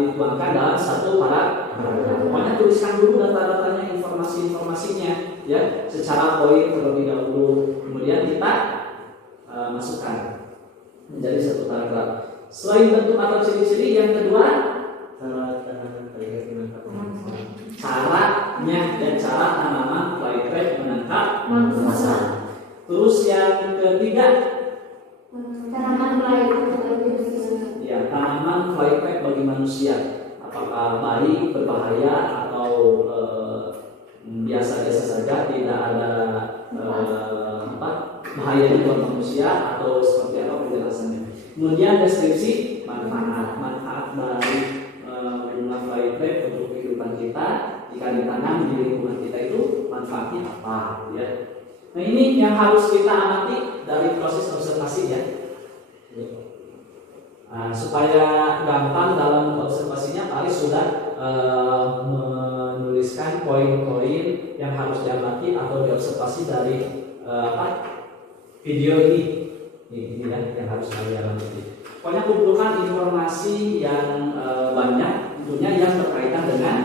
dituangkan dalam satu paragraf. Pokoknya tuliskan dulu data-datanya, informasi-informasinya ya secara poin terlebih dahulu, kemudian kita masukkan menjadi satu paragraf. Selain bentuk atau ciri-ciri, yang kedua caranya dan cara tanaman flytrap menangkap mangsa. Terus yang ketiga, tanaman flytrap bagi manusia, apakah baik, berbahaya, atau biasa-biasa saja, tidak ada bahayanya buat manusia, atau seperti apa penjelasannya. Kemudian deskripsi manfaat dari bunga flytrap untuk kehidupan kita, jika ditanam di lingkungan kita itu manfaatnya apa ya. Nah, ini yang harus kita amati dari proses observasi ya. Supaya gampang dalam observasinya, Pak Aris sudah menuliskan poin-poin yang harus diamati atau diobservasi dari video ini yang harus kalian amati. Pokoknya kumpulkan informasi yang banyak, tentunya yang berkaitan dengan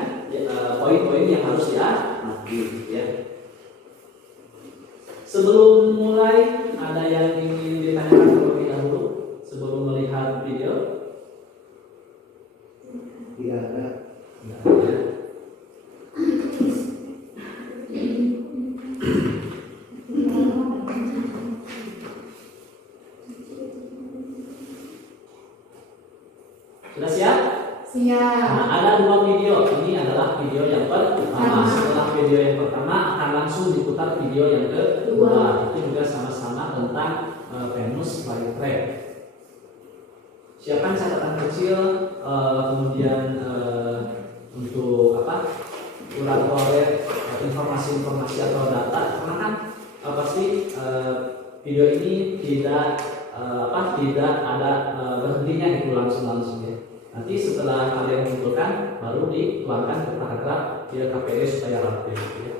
poin-poin yang harus diamati ya. Sebelum mulai, ada yang ingin ditanyakan terlebih dahulu sebelum melihat video? Tidak ada. Sudah siap? Siap. Nah, ada 2 video. Ini adalah video yang pertama. Setelah video yang pertama akan langsung diputar video yang kedua. Itu juga sama-sama tentang Venus flytrap. Siapkan catatan kecil, kemudian untuk ulang-ulang informasi-informasi atau data, karena kan pasti video ini tidak ada berhentinya, itu langsung ya. Nanti setelah kalian kumpulkan, baru dituangkan ke paragraf di KPD supaya rapi ya.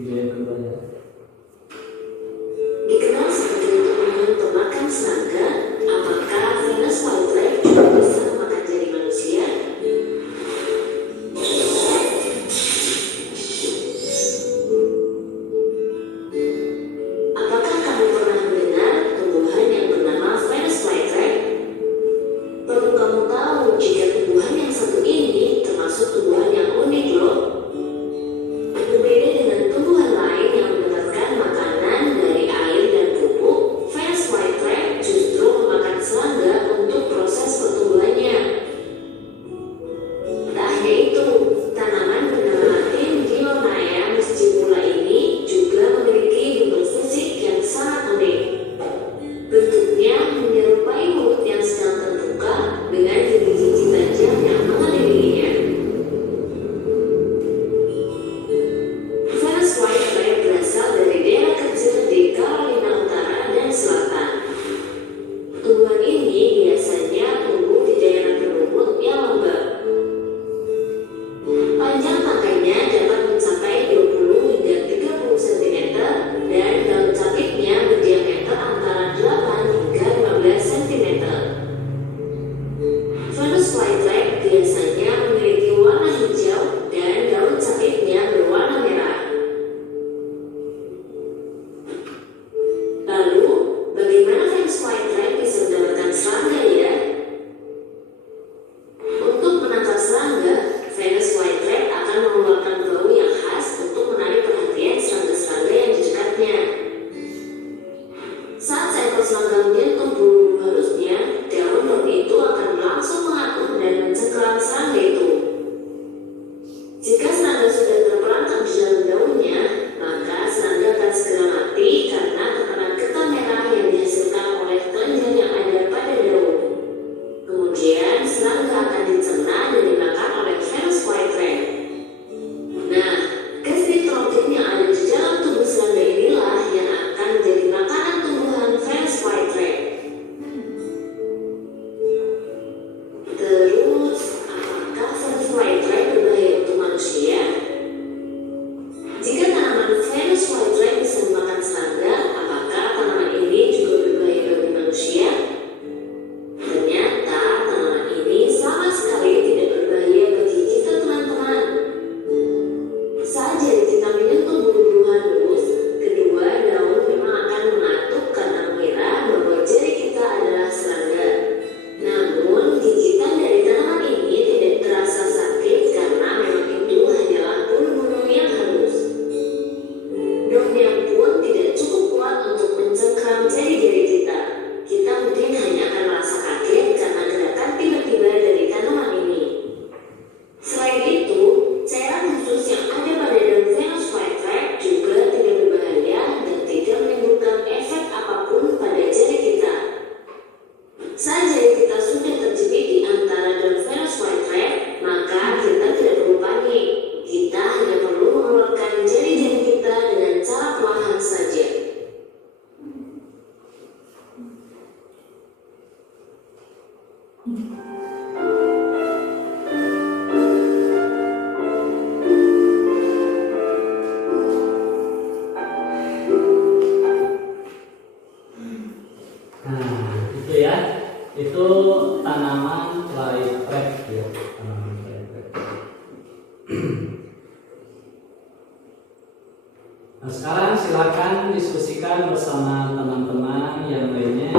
Video yang kedua ya. Dikenal sebagai tumbuhan pemakan serangga, apakah Venus flytrap juga bisa memakan jari manusia? Apakah kamu pernah mendengar tumbuhan yang bernama Venus flytrap? Perlu kamu tahu jika tumbuhan yang satu ini termasuk tumbuhan yang unik loh. Berbeda dengan tumbuhan lain yang mendapatkan makanan dari air dan pupuk, Venus flytrap justru memakan serangga untuk proses pertumbuhannya. Tak hanya itu, tanaman bernama Latin Dionaea muscipula ini juga memiliki bentuk fisik yang sangat unik. Bentuknya menyerupai mulut yang sedang terbuka dengan gigi-gigi tajam yang mengelilinginya. Venus flytrap berasal dari daerah kecil di Carolina Utara dan Selatan. Tumbuhan ini biasanya tumbuh di daerah berlumut yang lembab. Panjang tangkainya dapat mencapai 20 hingga 30 cm dan daun capitnya berdiameter antara 8 hingga 15 cm. Venus flytrap biasanya memiliki warna hijau dan daun capitnya berwarna merah. Lalu, bagaimana Venus flytrap bisa mendapatkan serangga ya? Untuk menangkap serangga, Venus flytrap akan mengeluarkan bau yang khas untuk menarik perhatian serangga-serangga yang di dekatnya. Saat seekor serangga menyentuh bulu halusnya, daun-daun itu akan langsung mengatur dan mencengkeram serangga itu. Jika serangga sudah terperangkap di dalam daunnya, maka serangga akan segera mati karena tekanan getah merah yang dihasilkan oleh kelenjar yang ada pada daun. Kemudian serangga akan dicerna dan dimakan oleh Venus flytrap. Nah, gas nitrogen yang ada di dalam tubuh serangga inilah yang akan menjadi makanan tumbuhan Venus flytrap. Terus, apakah Venus flytrap berbahaya untuk manusia? Jika tanaman Venus flytrap bisa memakan serangga, apakah tanaman ini juga berbahaya bagi manusia? Ternyata tanaman ini sama sekali tidak berbahaya bagi kita teman-teman. Saat jari kita menyentuh bulu-bulu halus, kedua daun memang akan mengatuk karena mengira bahwa jari kita adalah serangga. Namun, gigitan dari tanaman ini tidak terasa sakit karena memang itu hanyalah bulu-bulu yang halus. Daunnya pun tidak cukup kuat untuk mencengkram jari-jari kita. Kita mungkin hanya akan merasa kaget karena gerakan tiba-tiba dari tanaman ini. Selain itu, cairan khusus yang ada pada daun Venus flytrap juga tidak berbahaya dan tidak menimbulkan efek apapun pada jari kita. Saat jari kita sudah terjepit di antara daun Venus flytrap, maka kita tidak perlu panik. Kita hanya perlu mengeluarkan jari-jari kita dengan cara perlahan saja. Nah, itu ya. Itu tanaman flytrap ya. Tanaman flytrap. Nah, sekarang silakan diskusikan bersama teman-teman yang lainnya.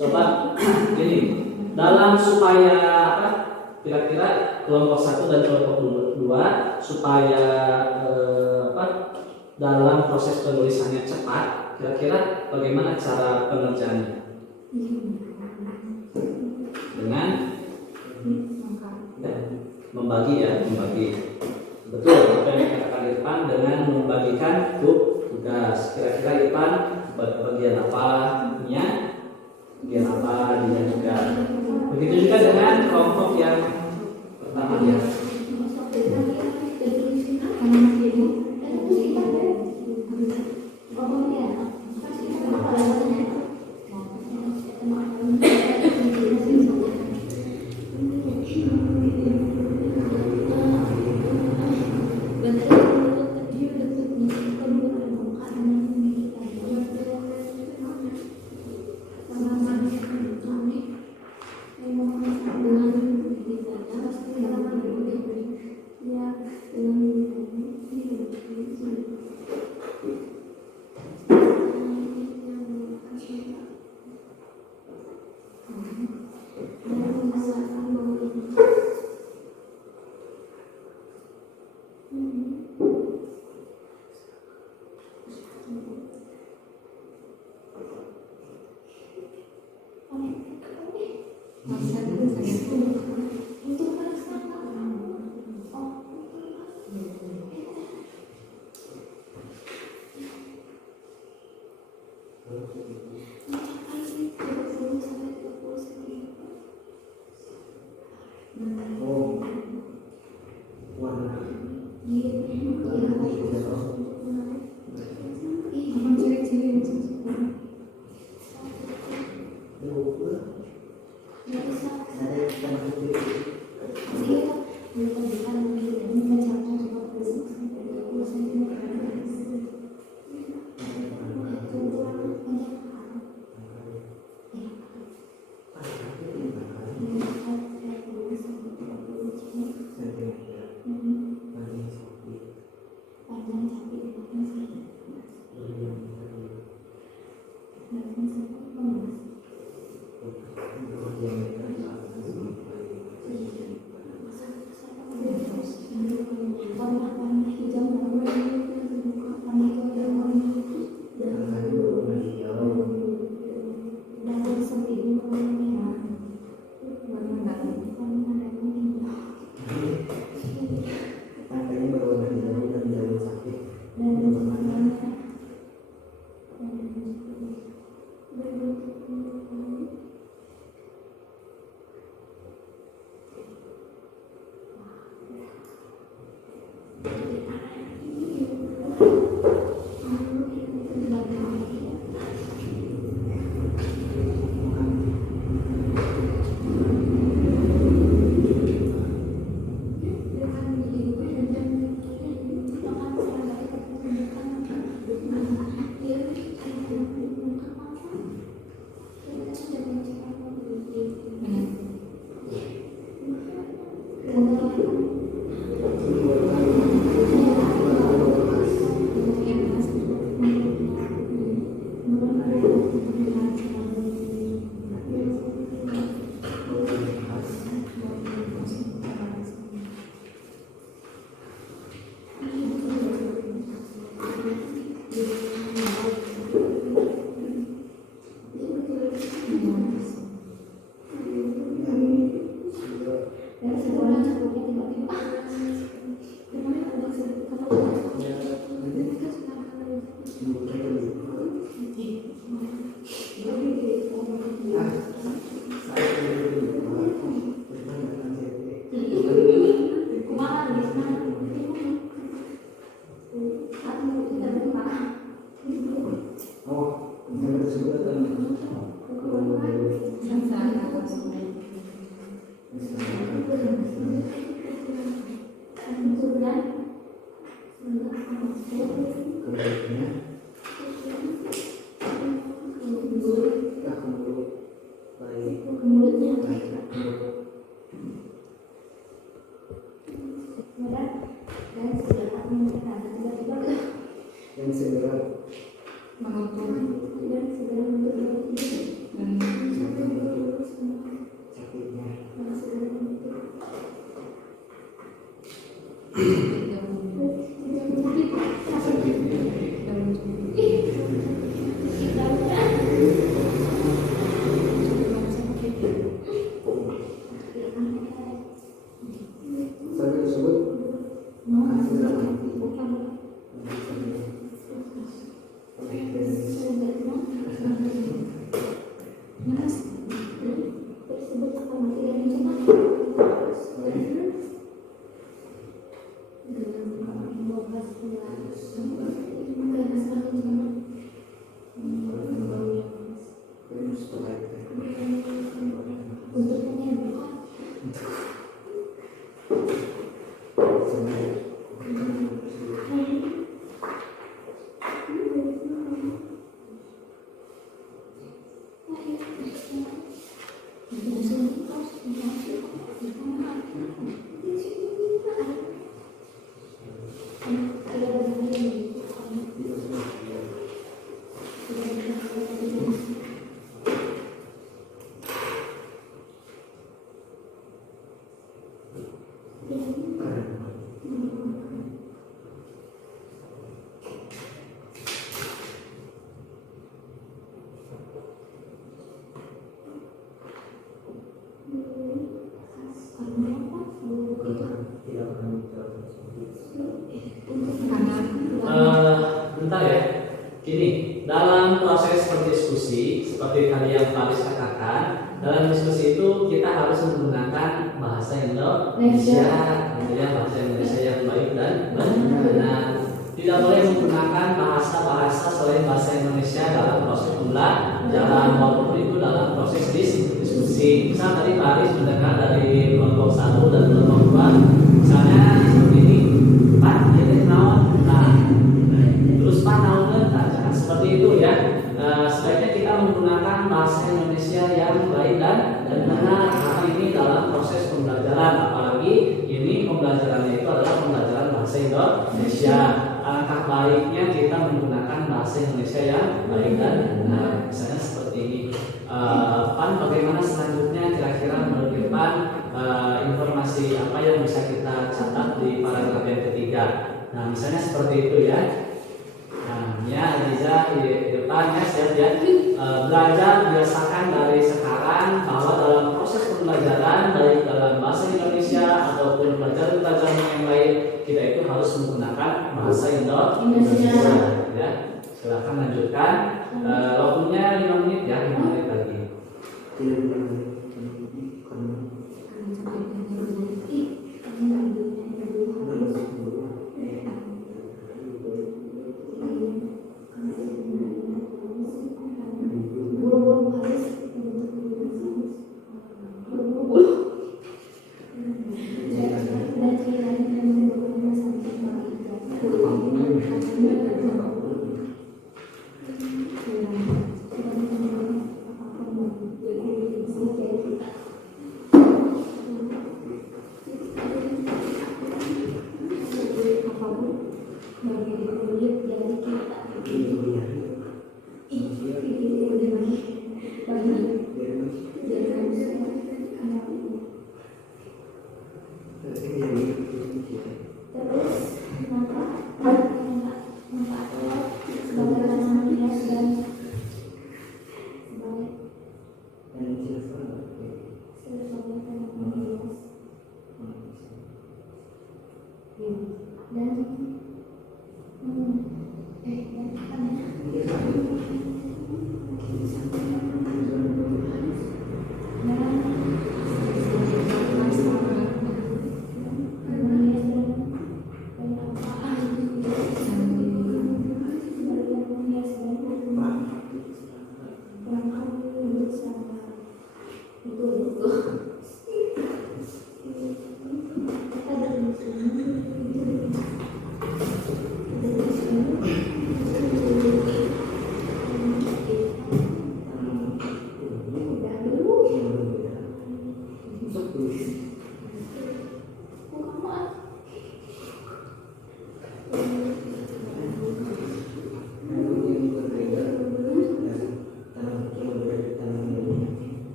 Coba gini, dalam supaya apa? Kira-kira kelompok 1 dan kelompok 2 supaya apa? Dalam proses penulisannya cepat, kira-kira bagaimana cara pengerjaannya? dengan membagi ya, membagi. Betul apa yang dikatakan Irfan dengan membagikan tugas. Kira-kira Irfan bagian apa nya? Bagian apa dia juga. Begitu juga dengan kelompok yang pertama ya. Oh, warna. Yang segera sakitnya. Bentar ya. Gini, dalam proses berdiskusi seperti tadi yang Paris katakan, dalam diskusi itu kita harus menggunakan bahasa Indonesia, tentunya bahasa Indonesia yang baik dan benar. Tidak boleh menggunakan bahasa-bahasa selain bahasa Indonesia dalam proses pembelajaran, walaupun itu dalam proses diskusi. Misal tadi Paris mendengar dari kelompok 1 dan kelompok 2, misalnya seperti ini, Pak, ini naon? Terus Pak naon? Jangan seperti itu ya. Sebaiknya kita menggunakan bahasa Indonesia yang baik dan benar, karena ini dalam proses pembelajaran, apalagi ini pembelajarannya itu adalah pembelajaran bahasa Indonesia. Alangkah baiknya kita menggunakan bahasa Indonesia yang baik dan benar. Misalnya seperti ini, Pan, bagaimana selanjutnya kira-kira menurut Pan informasi apa yang bisa kita catat di paragraf yang ketiga? Nah, misalnya seperti itu ya. Nah, ya Liza di depannya siap-siap belajar biasakan dari sekarang bahwa dalam proses pembelajaran baik dalam bahasa Indonesia ataupun pelajaran-pelajaran yang lain kita itu harus menggunakan bahasa Indonesia. Ya, silakan lanjutkan. Waktunya 5 menit ya, 5 menit lagi. Bukan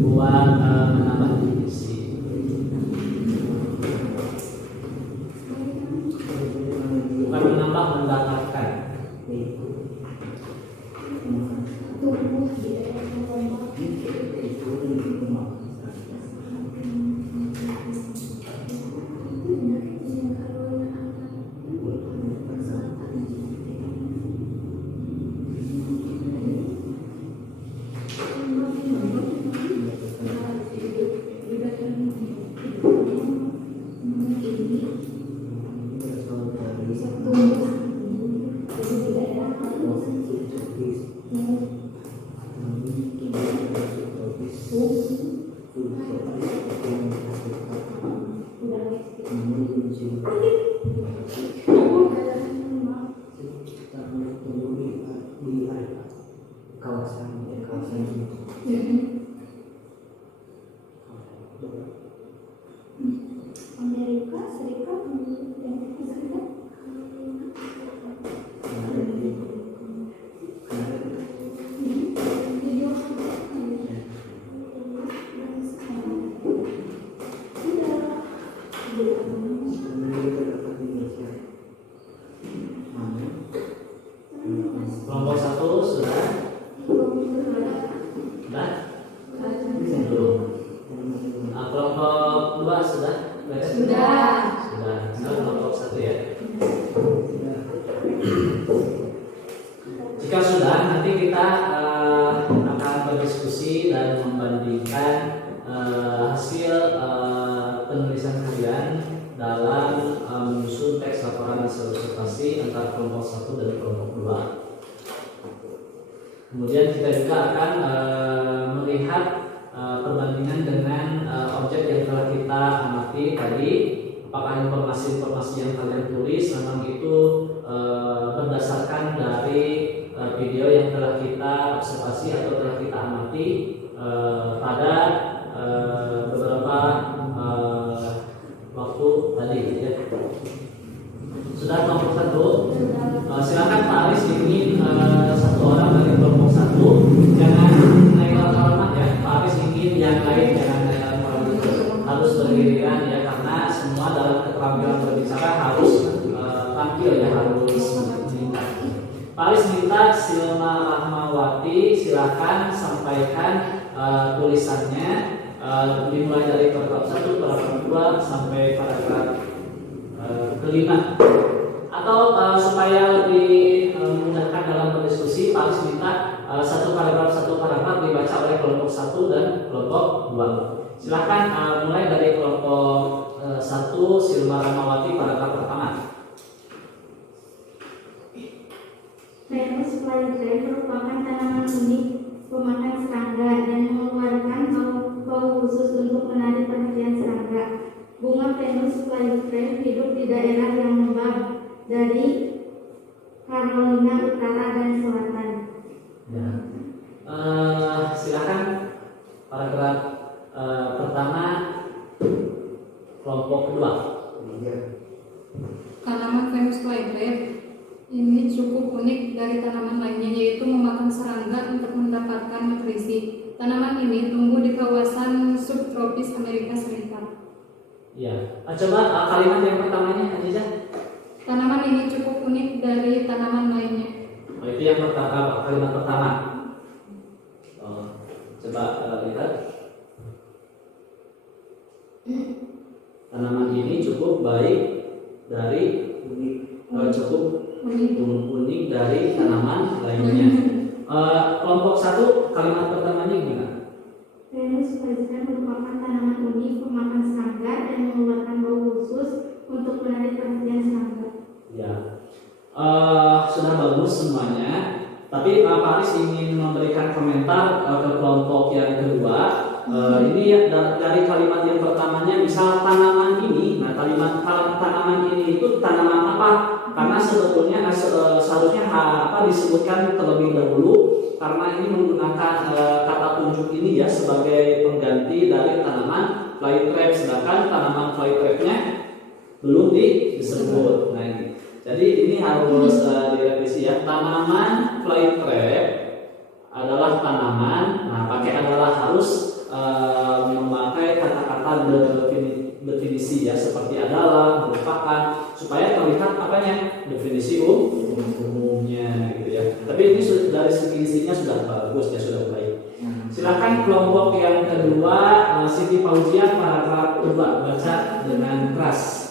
buat menambah divisi. tumbuh jadi di daerah subtropis memiliki daerah subtropis Amerika Serikat memiliki tumbuh di kawasan Amerika Serikat Kelompok 1 sudah? Sudah? Belum. Kelompok 2 sudah? Beres? Sudah. Sudah. Sekarang kelompok 1 ya. Jika sudah, nanti kita akan berdiskusi dan membandingkan hasil penulisan kalian dalam menyusun teks laporan hasil observasi antara kelompok 1 dan kelompok 2. Kemudian kita juga akan melihat perbandingan dengan objek yang telah kita amati tadi. Apakah informasi-informasi yang kalian tulis memang itu berdasarkan dari video yang telah kita observasi atau telah kita amati pada beberapa waktu tadi ya. Sudah kelompok 1. Silakan Pak Aris ingin satu orang dari kelompok 1 jangan naik alamat ya. Pak Aris ingin yang lain jangan naik alamat, harus bergiliran ya, karena semua dalam keterampilan berbicara harus tampil ya, harus meningkat. Pak Aris minta Silma Rahmawati silakan sampaikan tulisannya dimulai dari paragraf 1, paragraf 2 sampai paragraf kelima. Atau supaya lebih memudahkan dalam berdiskusi, Pak Aris minta satu paragraf dibaca oleh kelompok 1 dan kelompok 2. Silakan mulai dari kelompok 1, Silma Rahmawati, paragraf pertama. Venus flytrap merupakan tanaman unik pemakan serangga dan mengeluarkan bau khusus untuk menarik perhatian serangga. Bunga Venus flytrap hidup di daerah yang lembab dari Carolina Utara dan Selatan. Ya. Silakan paragraf pertama kelompok 2. Iya. Tanaman Venus flytrap ini cukup unik dari tanaman lainnya, yaitu memakan serangga untuk mendapatkan nutrisi. Tanaman ini tumbuh di kawasan subtropis Amerika Serikat. Ya. Coba kalimat yang pertamanya aja. Tanaman ini cukup unik dari tanaman lainnya. Oh, itu yang pertama, kalimat pertama. Coba lihat. Tanaman ini cukup baik dari cukup unik dari tanaman lainnya. Kelompok 1 kalimat pertamanya gimana? Venus flytrap merupakan tanaman unik pemakan serangga dan mengeluarkan bau khusus untuk menarik perhatian serangga. Ya, sudah bagus semuanya. Tapi Pak Aris ingin memberikan komentar ke kelompok yang kedua. Ini ya, dari kalimat yang pertamanya, misal tanaman ini. Nah, kalimat tanaman ini itu tanaman apa? Karena sebetulnya seharusnya disebutkan terlebih dahulu, karena ini menggunakan kata tunjuk ini ya sebagai pengganti dari tanaman flytrap, sedangkan tanaman flytrapnya belum disebut. Nah, ini. Jadi ini harus direvisi ya. Tanaman flytrap adalah tanaman. Nah, pakai adalah harus memakai kata-kata definisi ya, seperti adalah, merupakan, supaya terlihat apanya, definisi umumnya gitu ya. Tapi ini dari segi isinya sudah bagus ya, sudah baik. Silakan kelompok yang kedua, Siti Fauzia, paragraf 2, baca dengan keras.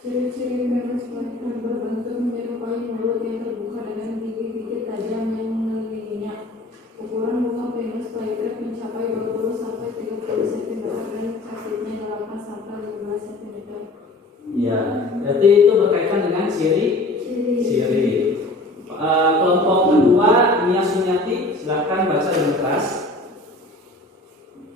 Ciri-ciri Venus flytrap berbentuk menyerupai mulut yang terbuka dengan gigi-gigi tajam yang mengelilinginya. Ukuran bunga Venus flytrap mencapai 20 sampai 30 cm dan kasihnya 8 sampai 15 cm. Ya, berarti itu berkaitan dengan ciri. Kelompok kedua, Nia Sunyati, silakan baca dengan keras.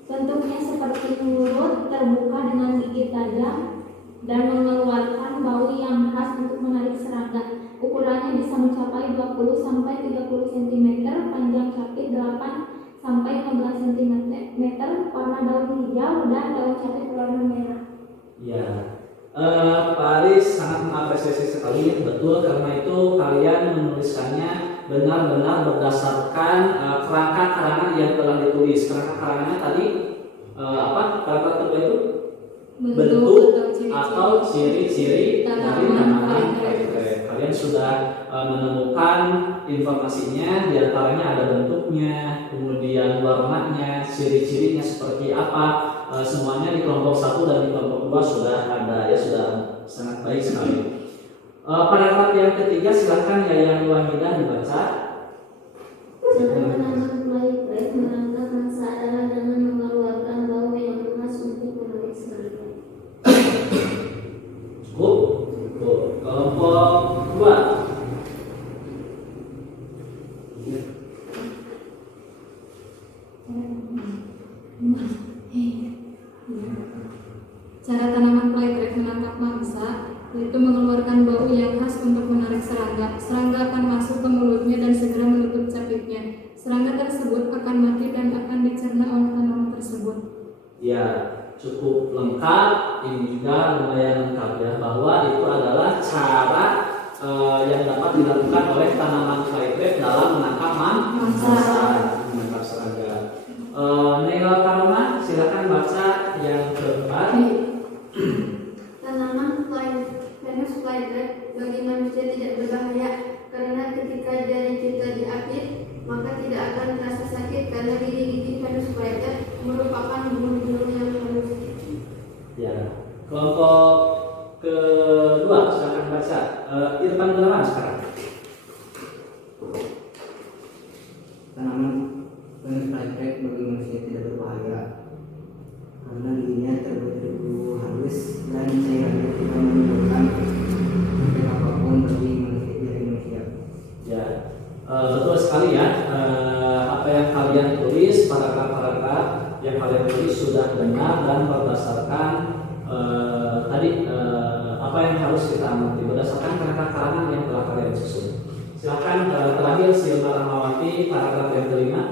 Bentuknya seperti mulut terbuka dengan gigi tajam dan mengeluarkan bau yang khas untuk menarik serangga. Ukurannya bisa mencapai 20 sampai 30 cm, panjang capit 8 sampai 15 cm, warna daun hijau dan daun capit berwarna merah. Ya, Pak Aris sangat mengapresiasi sekali, betul, karena itu kalian menuliskannya benar-benar berdasarkan kerangka karangan yang telah ditulis. Kerangka karangannya tadi apa? Kerangka kedua itu bentuk atau ciri-ciri dari tanaman fly-trap. Kalian sudah menemukan informasinya, diantaranya ada bentuknya, kemudian warnanya, ciri-cirinya seperti apa. Semuanya di kelompok 1 dan di kelompok 2 sudah ada, ya, sudah sangat baik sekali. Paragraf yang ketiga silakan Yayan Wahidah dibaca. Tanaman fly-trap menangkap mangsa adalah dengan mengeluarkan bau yang khas untuk menarik serangga. Cukup. Kelompok 2. Cara tanaman fly-trap menangkap mangsa yaitu mengeluarkan bau yang khas untuk menarik serangga. Serangga akan masuk ke mulutnya dan segera menutup capitnya. Serangga tersebut akan mati dan akan dicerna oleh tanaman tersebut. Ya, cukup lengkap. Ini juga lumayan lengkap, ya, bahwa itu adalah cara yang dapat dilakukan oleh tanaman fly-trap dalam menangkap mangsa, menangkap serangga. Nela Karma, silakan baca yang keempat. Tanaman Venus flytrap bagi manusia tidak berbahaya karena ketika jari kita diapit maka tidak akan terasa sakit karena gigi-gigi Venus flytrap merupakan bulu-bulu yang halus. Ya, kelompok kedua silakan baca. Irfan Gunawan sekarang. Tanaman Venus flytrap bagi manusia tidak berbahaya karena giginya terbuat dari bulu halus dan cairannya tidak menimbulkan efek apapun bagi manusia. Ya, betul sekali, ya. Apa yang kalian tulis, paragraf-paragraf yang kalian tulis sudah benar dan berdasarkan tadi apa yang harus kita amati berdasarkan kerangka karangan yang telah kalian susun. Silakan terakhir Silma Rahmawati, paragraf yang kelima.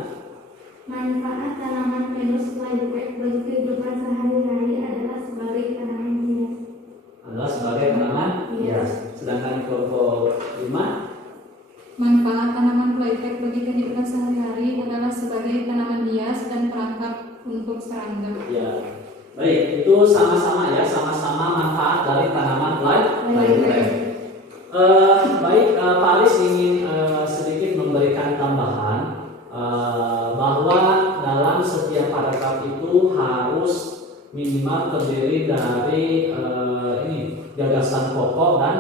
Manfaat tanaman Venus flytrap bagi kehidupan sehari-hari adalah sebagai tanaman hias. Adalah sebagai tanaman hias. Sedangkan kelompok 5. Manfaat tanaman fly-trap bagi kehidupan sehari-hari adalah sebagai tanaman hias dan perangkap untuk serangga. Ya, baik, itu sama-sama, ya, sama-sama manfaat dari tanaman fly-trap. Baik, Pak Aris ingin sedikit memberikan tambahan bahwa dalam setiap paragraf itu harus minimal terdiri dari gagasan pokok dan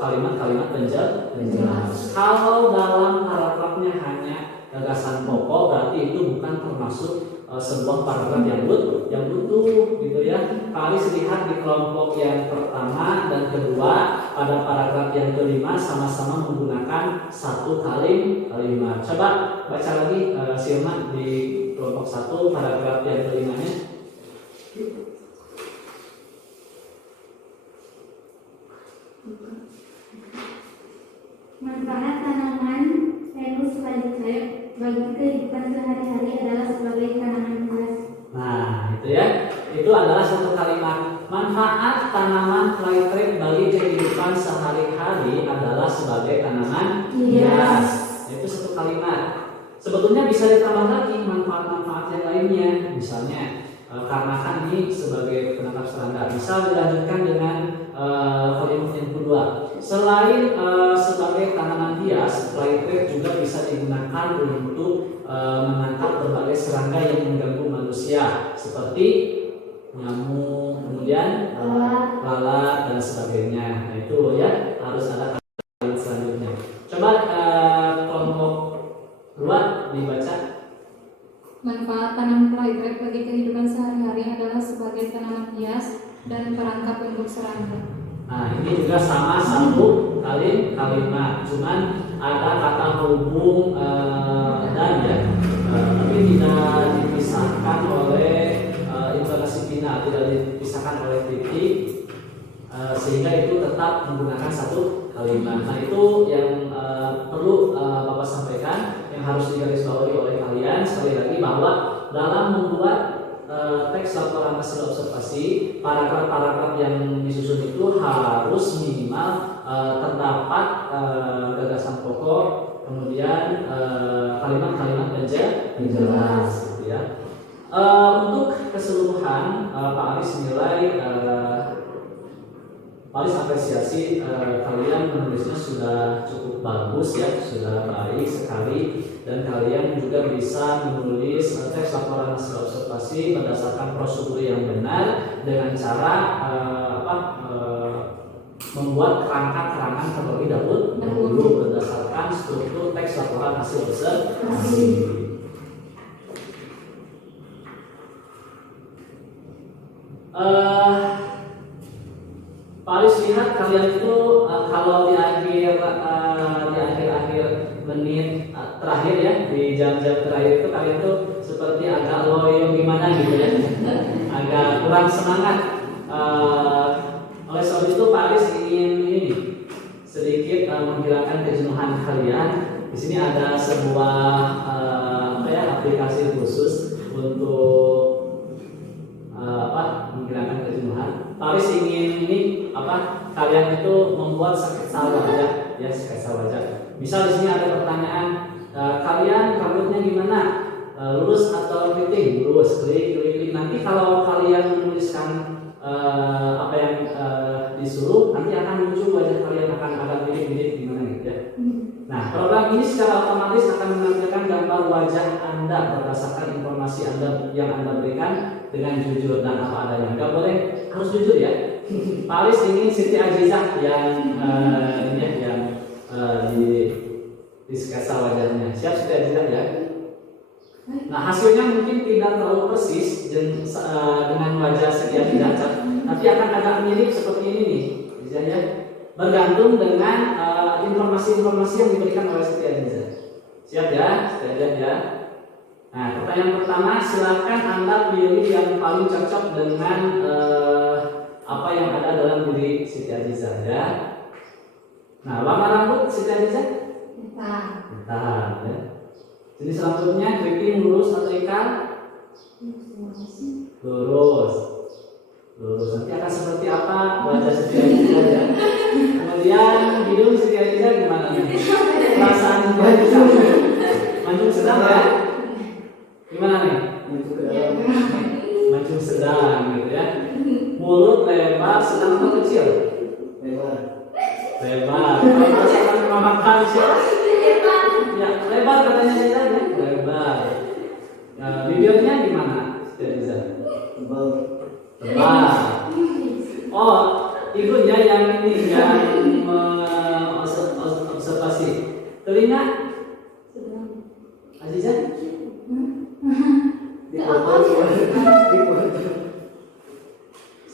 kalimat-kalimat penjelas. Kalau dalam paragrafnya hanya gagasan pokok, berarti itu bukan termasuk sebuah paragraf yang utuh, gitu, ya. Pak Aris lihat di kelompok yang pertama dan kedua pada paragraf yang kelima sama-sama menggunakan satu kalimat. Coba baca lagi Silma di kelompok 1 paragraf yang kelimanya. Manfaat tanaman Venus flytrap bagi kehidupan sehari-hari adalah sebagai tanaman hias. Nah, itu, ya. Itu adalah satu kalimat. Manfaat tanaman flytrap bagi kehidupan sehari-hari adalah sebagai tanaman hias. Itu satu kalimat. Sebetulnya bisa ditambah lagi manfaat-manfaat yang lainnya. Misalnya karena kan ini sebagai penangkap serangga, bisa dilanjutkan dengan kalimat yang kedua. Selain sebagai tanaman hias, flytrap juga bisa digunakan untuk menangkap berbagai serangga yang mengganggu manusia seperti nyamuk, kemudian lalat dan sebagainya. Nah, itu, ya, harus ada kalimat selanjutnya. Coba kelompok 2 dibaca. Manfaat tanaman flytrap bagi kehidupan sehari-hari adalah sebagai tanaman hias dan perangkap untuk serangga. Nah, ini juga sama satu kalimat, cuman ada kata hubung dan ya, tapi tidak dipisahkan oleh intonasi final, tidak dipisahkan oleh titik, sehingga itu tetap menggunakan satu kalimat. Nah, itu yang perlu Bapak sampaikan, yang harus digarisbawahi oleh kalian sekali lagi, bahwa dalam membuat teks laporan hasil observasi, paragraf-paragraf yang disusun itu harus minimal terdapat gagasan pokok, kemudian kalimat-kalimat penjelas, gitu ya. Untuk keseluruhan, Pak Aris nilai, Pak Aris apresiasi kalian menulisnya sudah cukup bagus ya, sudah baik sekali, dan kalian juga bisa menulis teks laporan hasil observasi berdasarkan prosedur yang benar dengan cara membuat kerangka-kerangka terlebih dahulu berdasarkan struktur teks laporan hasil observasi. Pak Aris lihat kalian itu kalau di akhir menit terakhir ya, di jam-jam terakhir itu kalian tuh seperti agak loyo gimana gitu ya, agak kurang semangat. Oleh sebab itu Pak Aris ingin ini sedikit menghilangkan kejenuhan kalian. Di sini ada sebuah aplikasi khusus untuk menghilangkan kejenuhan. Pak Aris ingin ini kalian itu membuat sketsa wajah ya, sketsa wajah. Misal di sini ada pertanyaan, kalian rambutnya gimana? Lurus atau keriting? Lurus, klik. Nanti kalau kalian menuliskan apa yang disuruh, nanti akan muncul wajah kalian akan agak mirip-mirip gimana gitu ya. Nah, program ini secara otomatis akan menampilkan gambar wajah Anda berdasarkan informasi yang Anda berikan dengan jujur dan apa adanya. Enggak boleh, harus jujur ya. Pak Aris ingin Siti Azizah yang di sketsa wajahnya. Siap Siti Azizah ya? Nah, hasilnya mungkin tidak terlalu persis dengan wajah Siti Azizah, tapi akan agak mirip seperti ini nih, ya. Bergantung dengan informasi-informasi yang diberikan oleh Siti Azizah. Siap ya, Siti Azizah ya? Nah, pertanyaan pertama, silakan Anda pilih yang paling cocok dengan apa yang ada dalam diri Siti Azizah ya. Nah, warna rambut Siti Azizah? Hitam ya. Jenis rambutnya keriting, lurus atau ikal? Lurus. Nanti akan seperti apa wajah Siti Azizah ya. Kemudian hidung Siti Azizah gimana nih? Perasaan Siti Azizah mancung sedang ya? Gimana nih? Mancung sedang gitu ya. Mulut lebar, sedang atau kecil? Lebar. Kalau merasakan memakan siapa? Ya, lebar katanya dia tadi. Lebar. Bibirnya gimana? Tebal. Oh, ibunya yang ini yang observasi. Telinga? Azizah?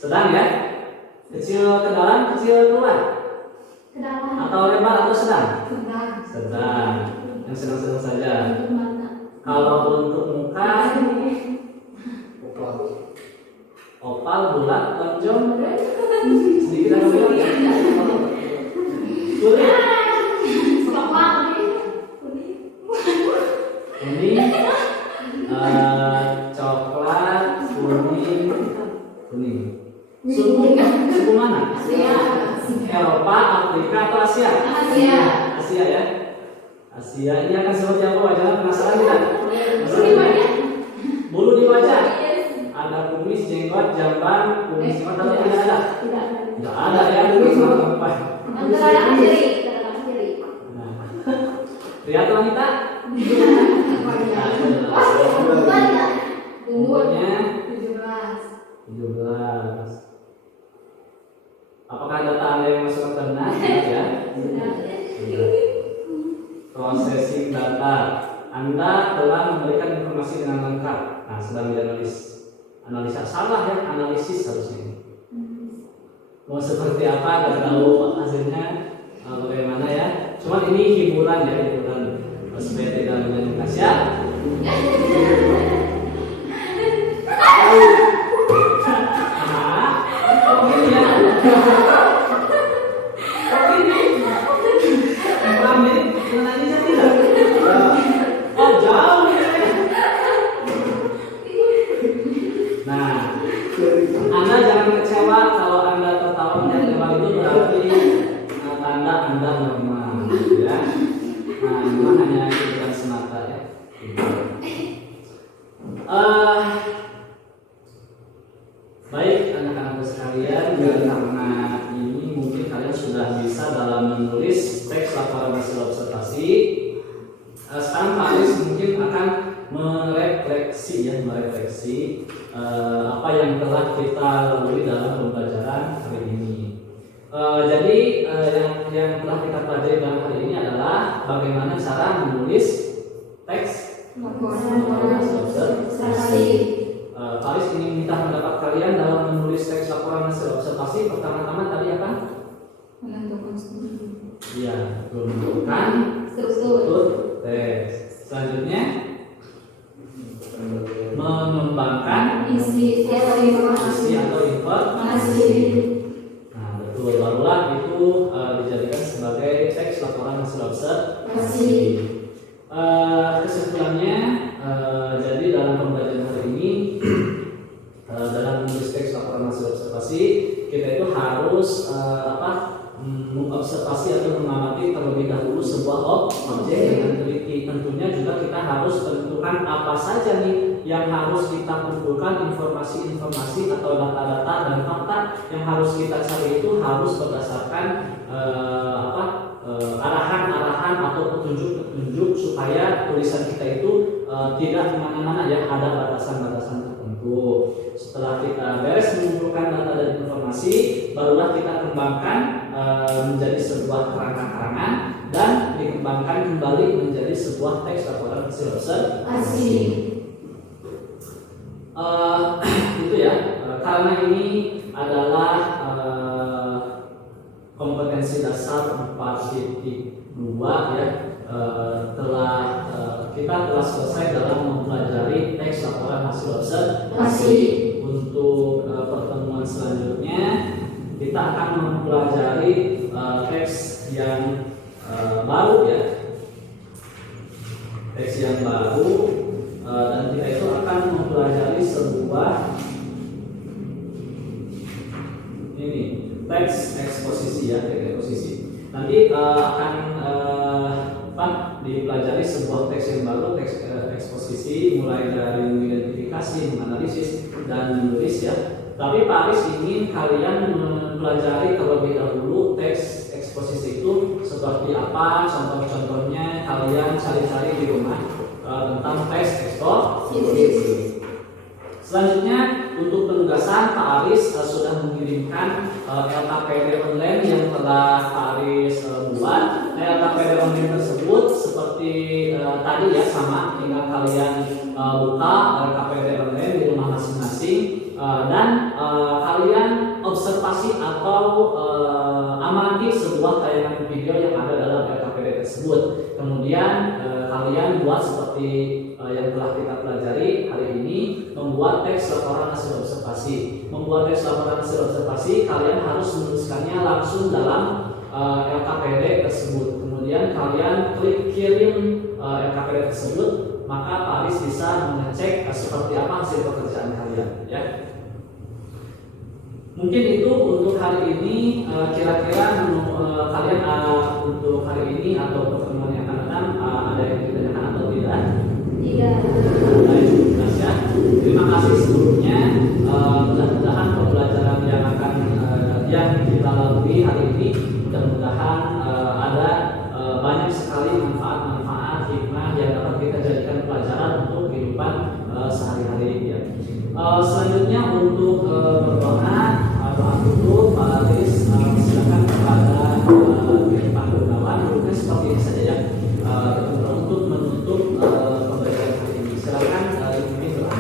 Sedang ya? Kecil ke dalam, kecil keluar? Atau lebar atau sedang? Sedang. Yang sedang-sedang saja. Kalau untuk muka, opal, bulat, lonjong, sedikit atau kulit? Kuning, coklat, kuning. Suku mana? Eropa, Afrika atau Asia? Asia ya. Asia ini akan seperti apa wajahnya, penasaran tidak? Bulu di wajah? Ada kumis, jenggot, jamban, kumis mata tidak ada? Tidak ada ya. Pria atau wanita? Umurnya 17. Apakah data Anda yang masuk benar? Ya. Processing data. Anda telah memberikan informasi dengan lengkap. Nah, sedang dianalisis. Analisa salah ya, analisis harusnya. mau seperti apa, nggak tahu hasilnya bagaimana ya. Cuman ini hiburan ya, hiburan supaya tidak menjadi kasihan. Anda jangan kecewa kalau Anda tertawa melihat itu berarti tanda Anda normal, ya. Nah, memang hanya hiburan semata ya. Baik anak-anakku sekalian, karena ini mungkin kalian sudah bisa dalam menulis teks laporan hasil observasi. Sekarang Pak Aris mungkin akan merefleksi apa yang telah kita lalui dalam pembelajaran hari ini. Jadi yang telah kita pelajari dalam hari ini adalah bagaimana cara menulis teks laporan hasil observasi. Pak Aris ingin minta pendapat kalian dalam menulis teks laporan hasil observasi. Pertama-tama tadi apa? Menentukan struktur. Iya, menentukan struktur teks. Selanjutnya mengembangkan Isi atau informasi. Nah, betul. Barulah itu dijadikan sebagai teks laporan hasil observasi. Kesimpulannya, jadi dalam pembelajaran hari ini dalam menulis teks laporan hasil observasi kita itu harus mengobservasi atau mengamati terlebih dahulu sebuah objek dengan teliti. Tentunya juga kita harus tentukan apa saja nih yang harus kita kumpulkan, informasi-informasi atau data-data dan fakta yang harus kita cari itu harus berdasarkan arahan-arahan atau petunjuk-petunjuk supaya tulisan kita itu tidak kemana-mana ya, ada batasan-batasan tertentu. Setelah kita beres mengumpulkan data dan informasi, barulah kita kembangkan menjadi sebuah kerangka-kerangan dan dikembangkan kembali menjadi sebuah teks laporan hasil observasi. Itu ya, karena ini adalah kompetensi dasar 4.2 ya. Kita telah selesai dalam mempelajari teks laporan hasil observasi. Untuk pertemuan selanjutnya kita akan mempelajari teks yang baru ya, teks yang baru, dan kita itu akan mempelajari sebuah ini teks eksposisi ya, teks eksposisi. Nanti akan dipelajari sebuah teks yang baru, teks eksposisi, mulai dari mengidentifikasi, menganalisis, dan menulis ya. Tapi Pak Aris ingin kalian mempelajari terlebih dahulu teks eksposisi itu seperti apa, contoh-contohnya kalian cari-cari di rumah tentang teks eksposisi. Selanjutnya untuk penugasan Pak Aris sudah mengirimkan LKPD online yang telah Pak Aris buat. LKPD online tersebut seperti tadi ya, sama, tinggal kalian buka LKPD online di rumah masing-masing dan kalian observasi atau amati sebuah tayangan video yang ada dalam LKPD tersebut. Kemudian kalian buat seperti yang telah kita pelajari hari ini, membuat teks laporan hasil observasi. Membuat teks laporan hasil observasi, kalian harus menuliskannya langsung dalam LKPD tersebut. Kemudian kalian klik kirim LKPD tersebut, maka Pak Aris bisa mengecek seperti apa hasil pekerjaan kalian ya. Mungkin itu untuk hari ini. Kira-kira kalian untuk hari ini atau pertemuan yang akan datang ada yang ditanyakan atau tidak? Tidak. Baik, ya. Terima kasih sebelumnya. Mudah-mudahan pembelajaran yang kita lalui hari ini mudah-mudahan ada banyak sekali manfaat-manfaat hikmah yang dapat kita jadikan pelajaran untuk kehidupan sehari-hari ya. Selanjutnya untuk berdoa tutup, Pak Aris silakan kepada Pak Gunawan. Mungkin seperti ini saja ya, untuk menutup pembelajaran hari ini. Silakan ini berdoa.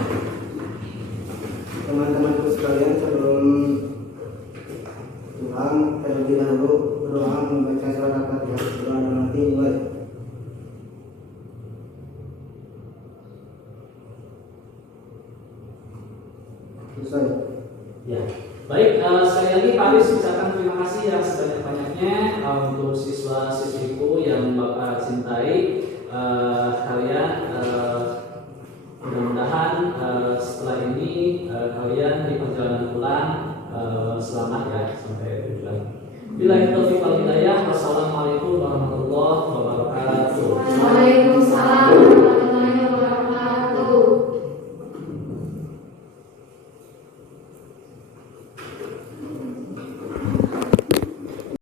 Teman-temanku sekalian, sebelum terlebih dahulu berdoa membaca surat Al-Fatihah. Doa nanti mulai. Selesai. Ya, baik. Sekali lagi Pak Aris ucapkan terima kasih yang sebanyak-banyaknya untuk siswa-siswiku yang Bapak cintai. Kalian mudah-mudahan setelah ini kalian di perjalanan pulang selamat ya sampai tujuan. Billahi taufiq wal hidayah. Wassalamualaikum warahmatullahi wabarakatuh.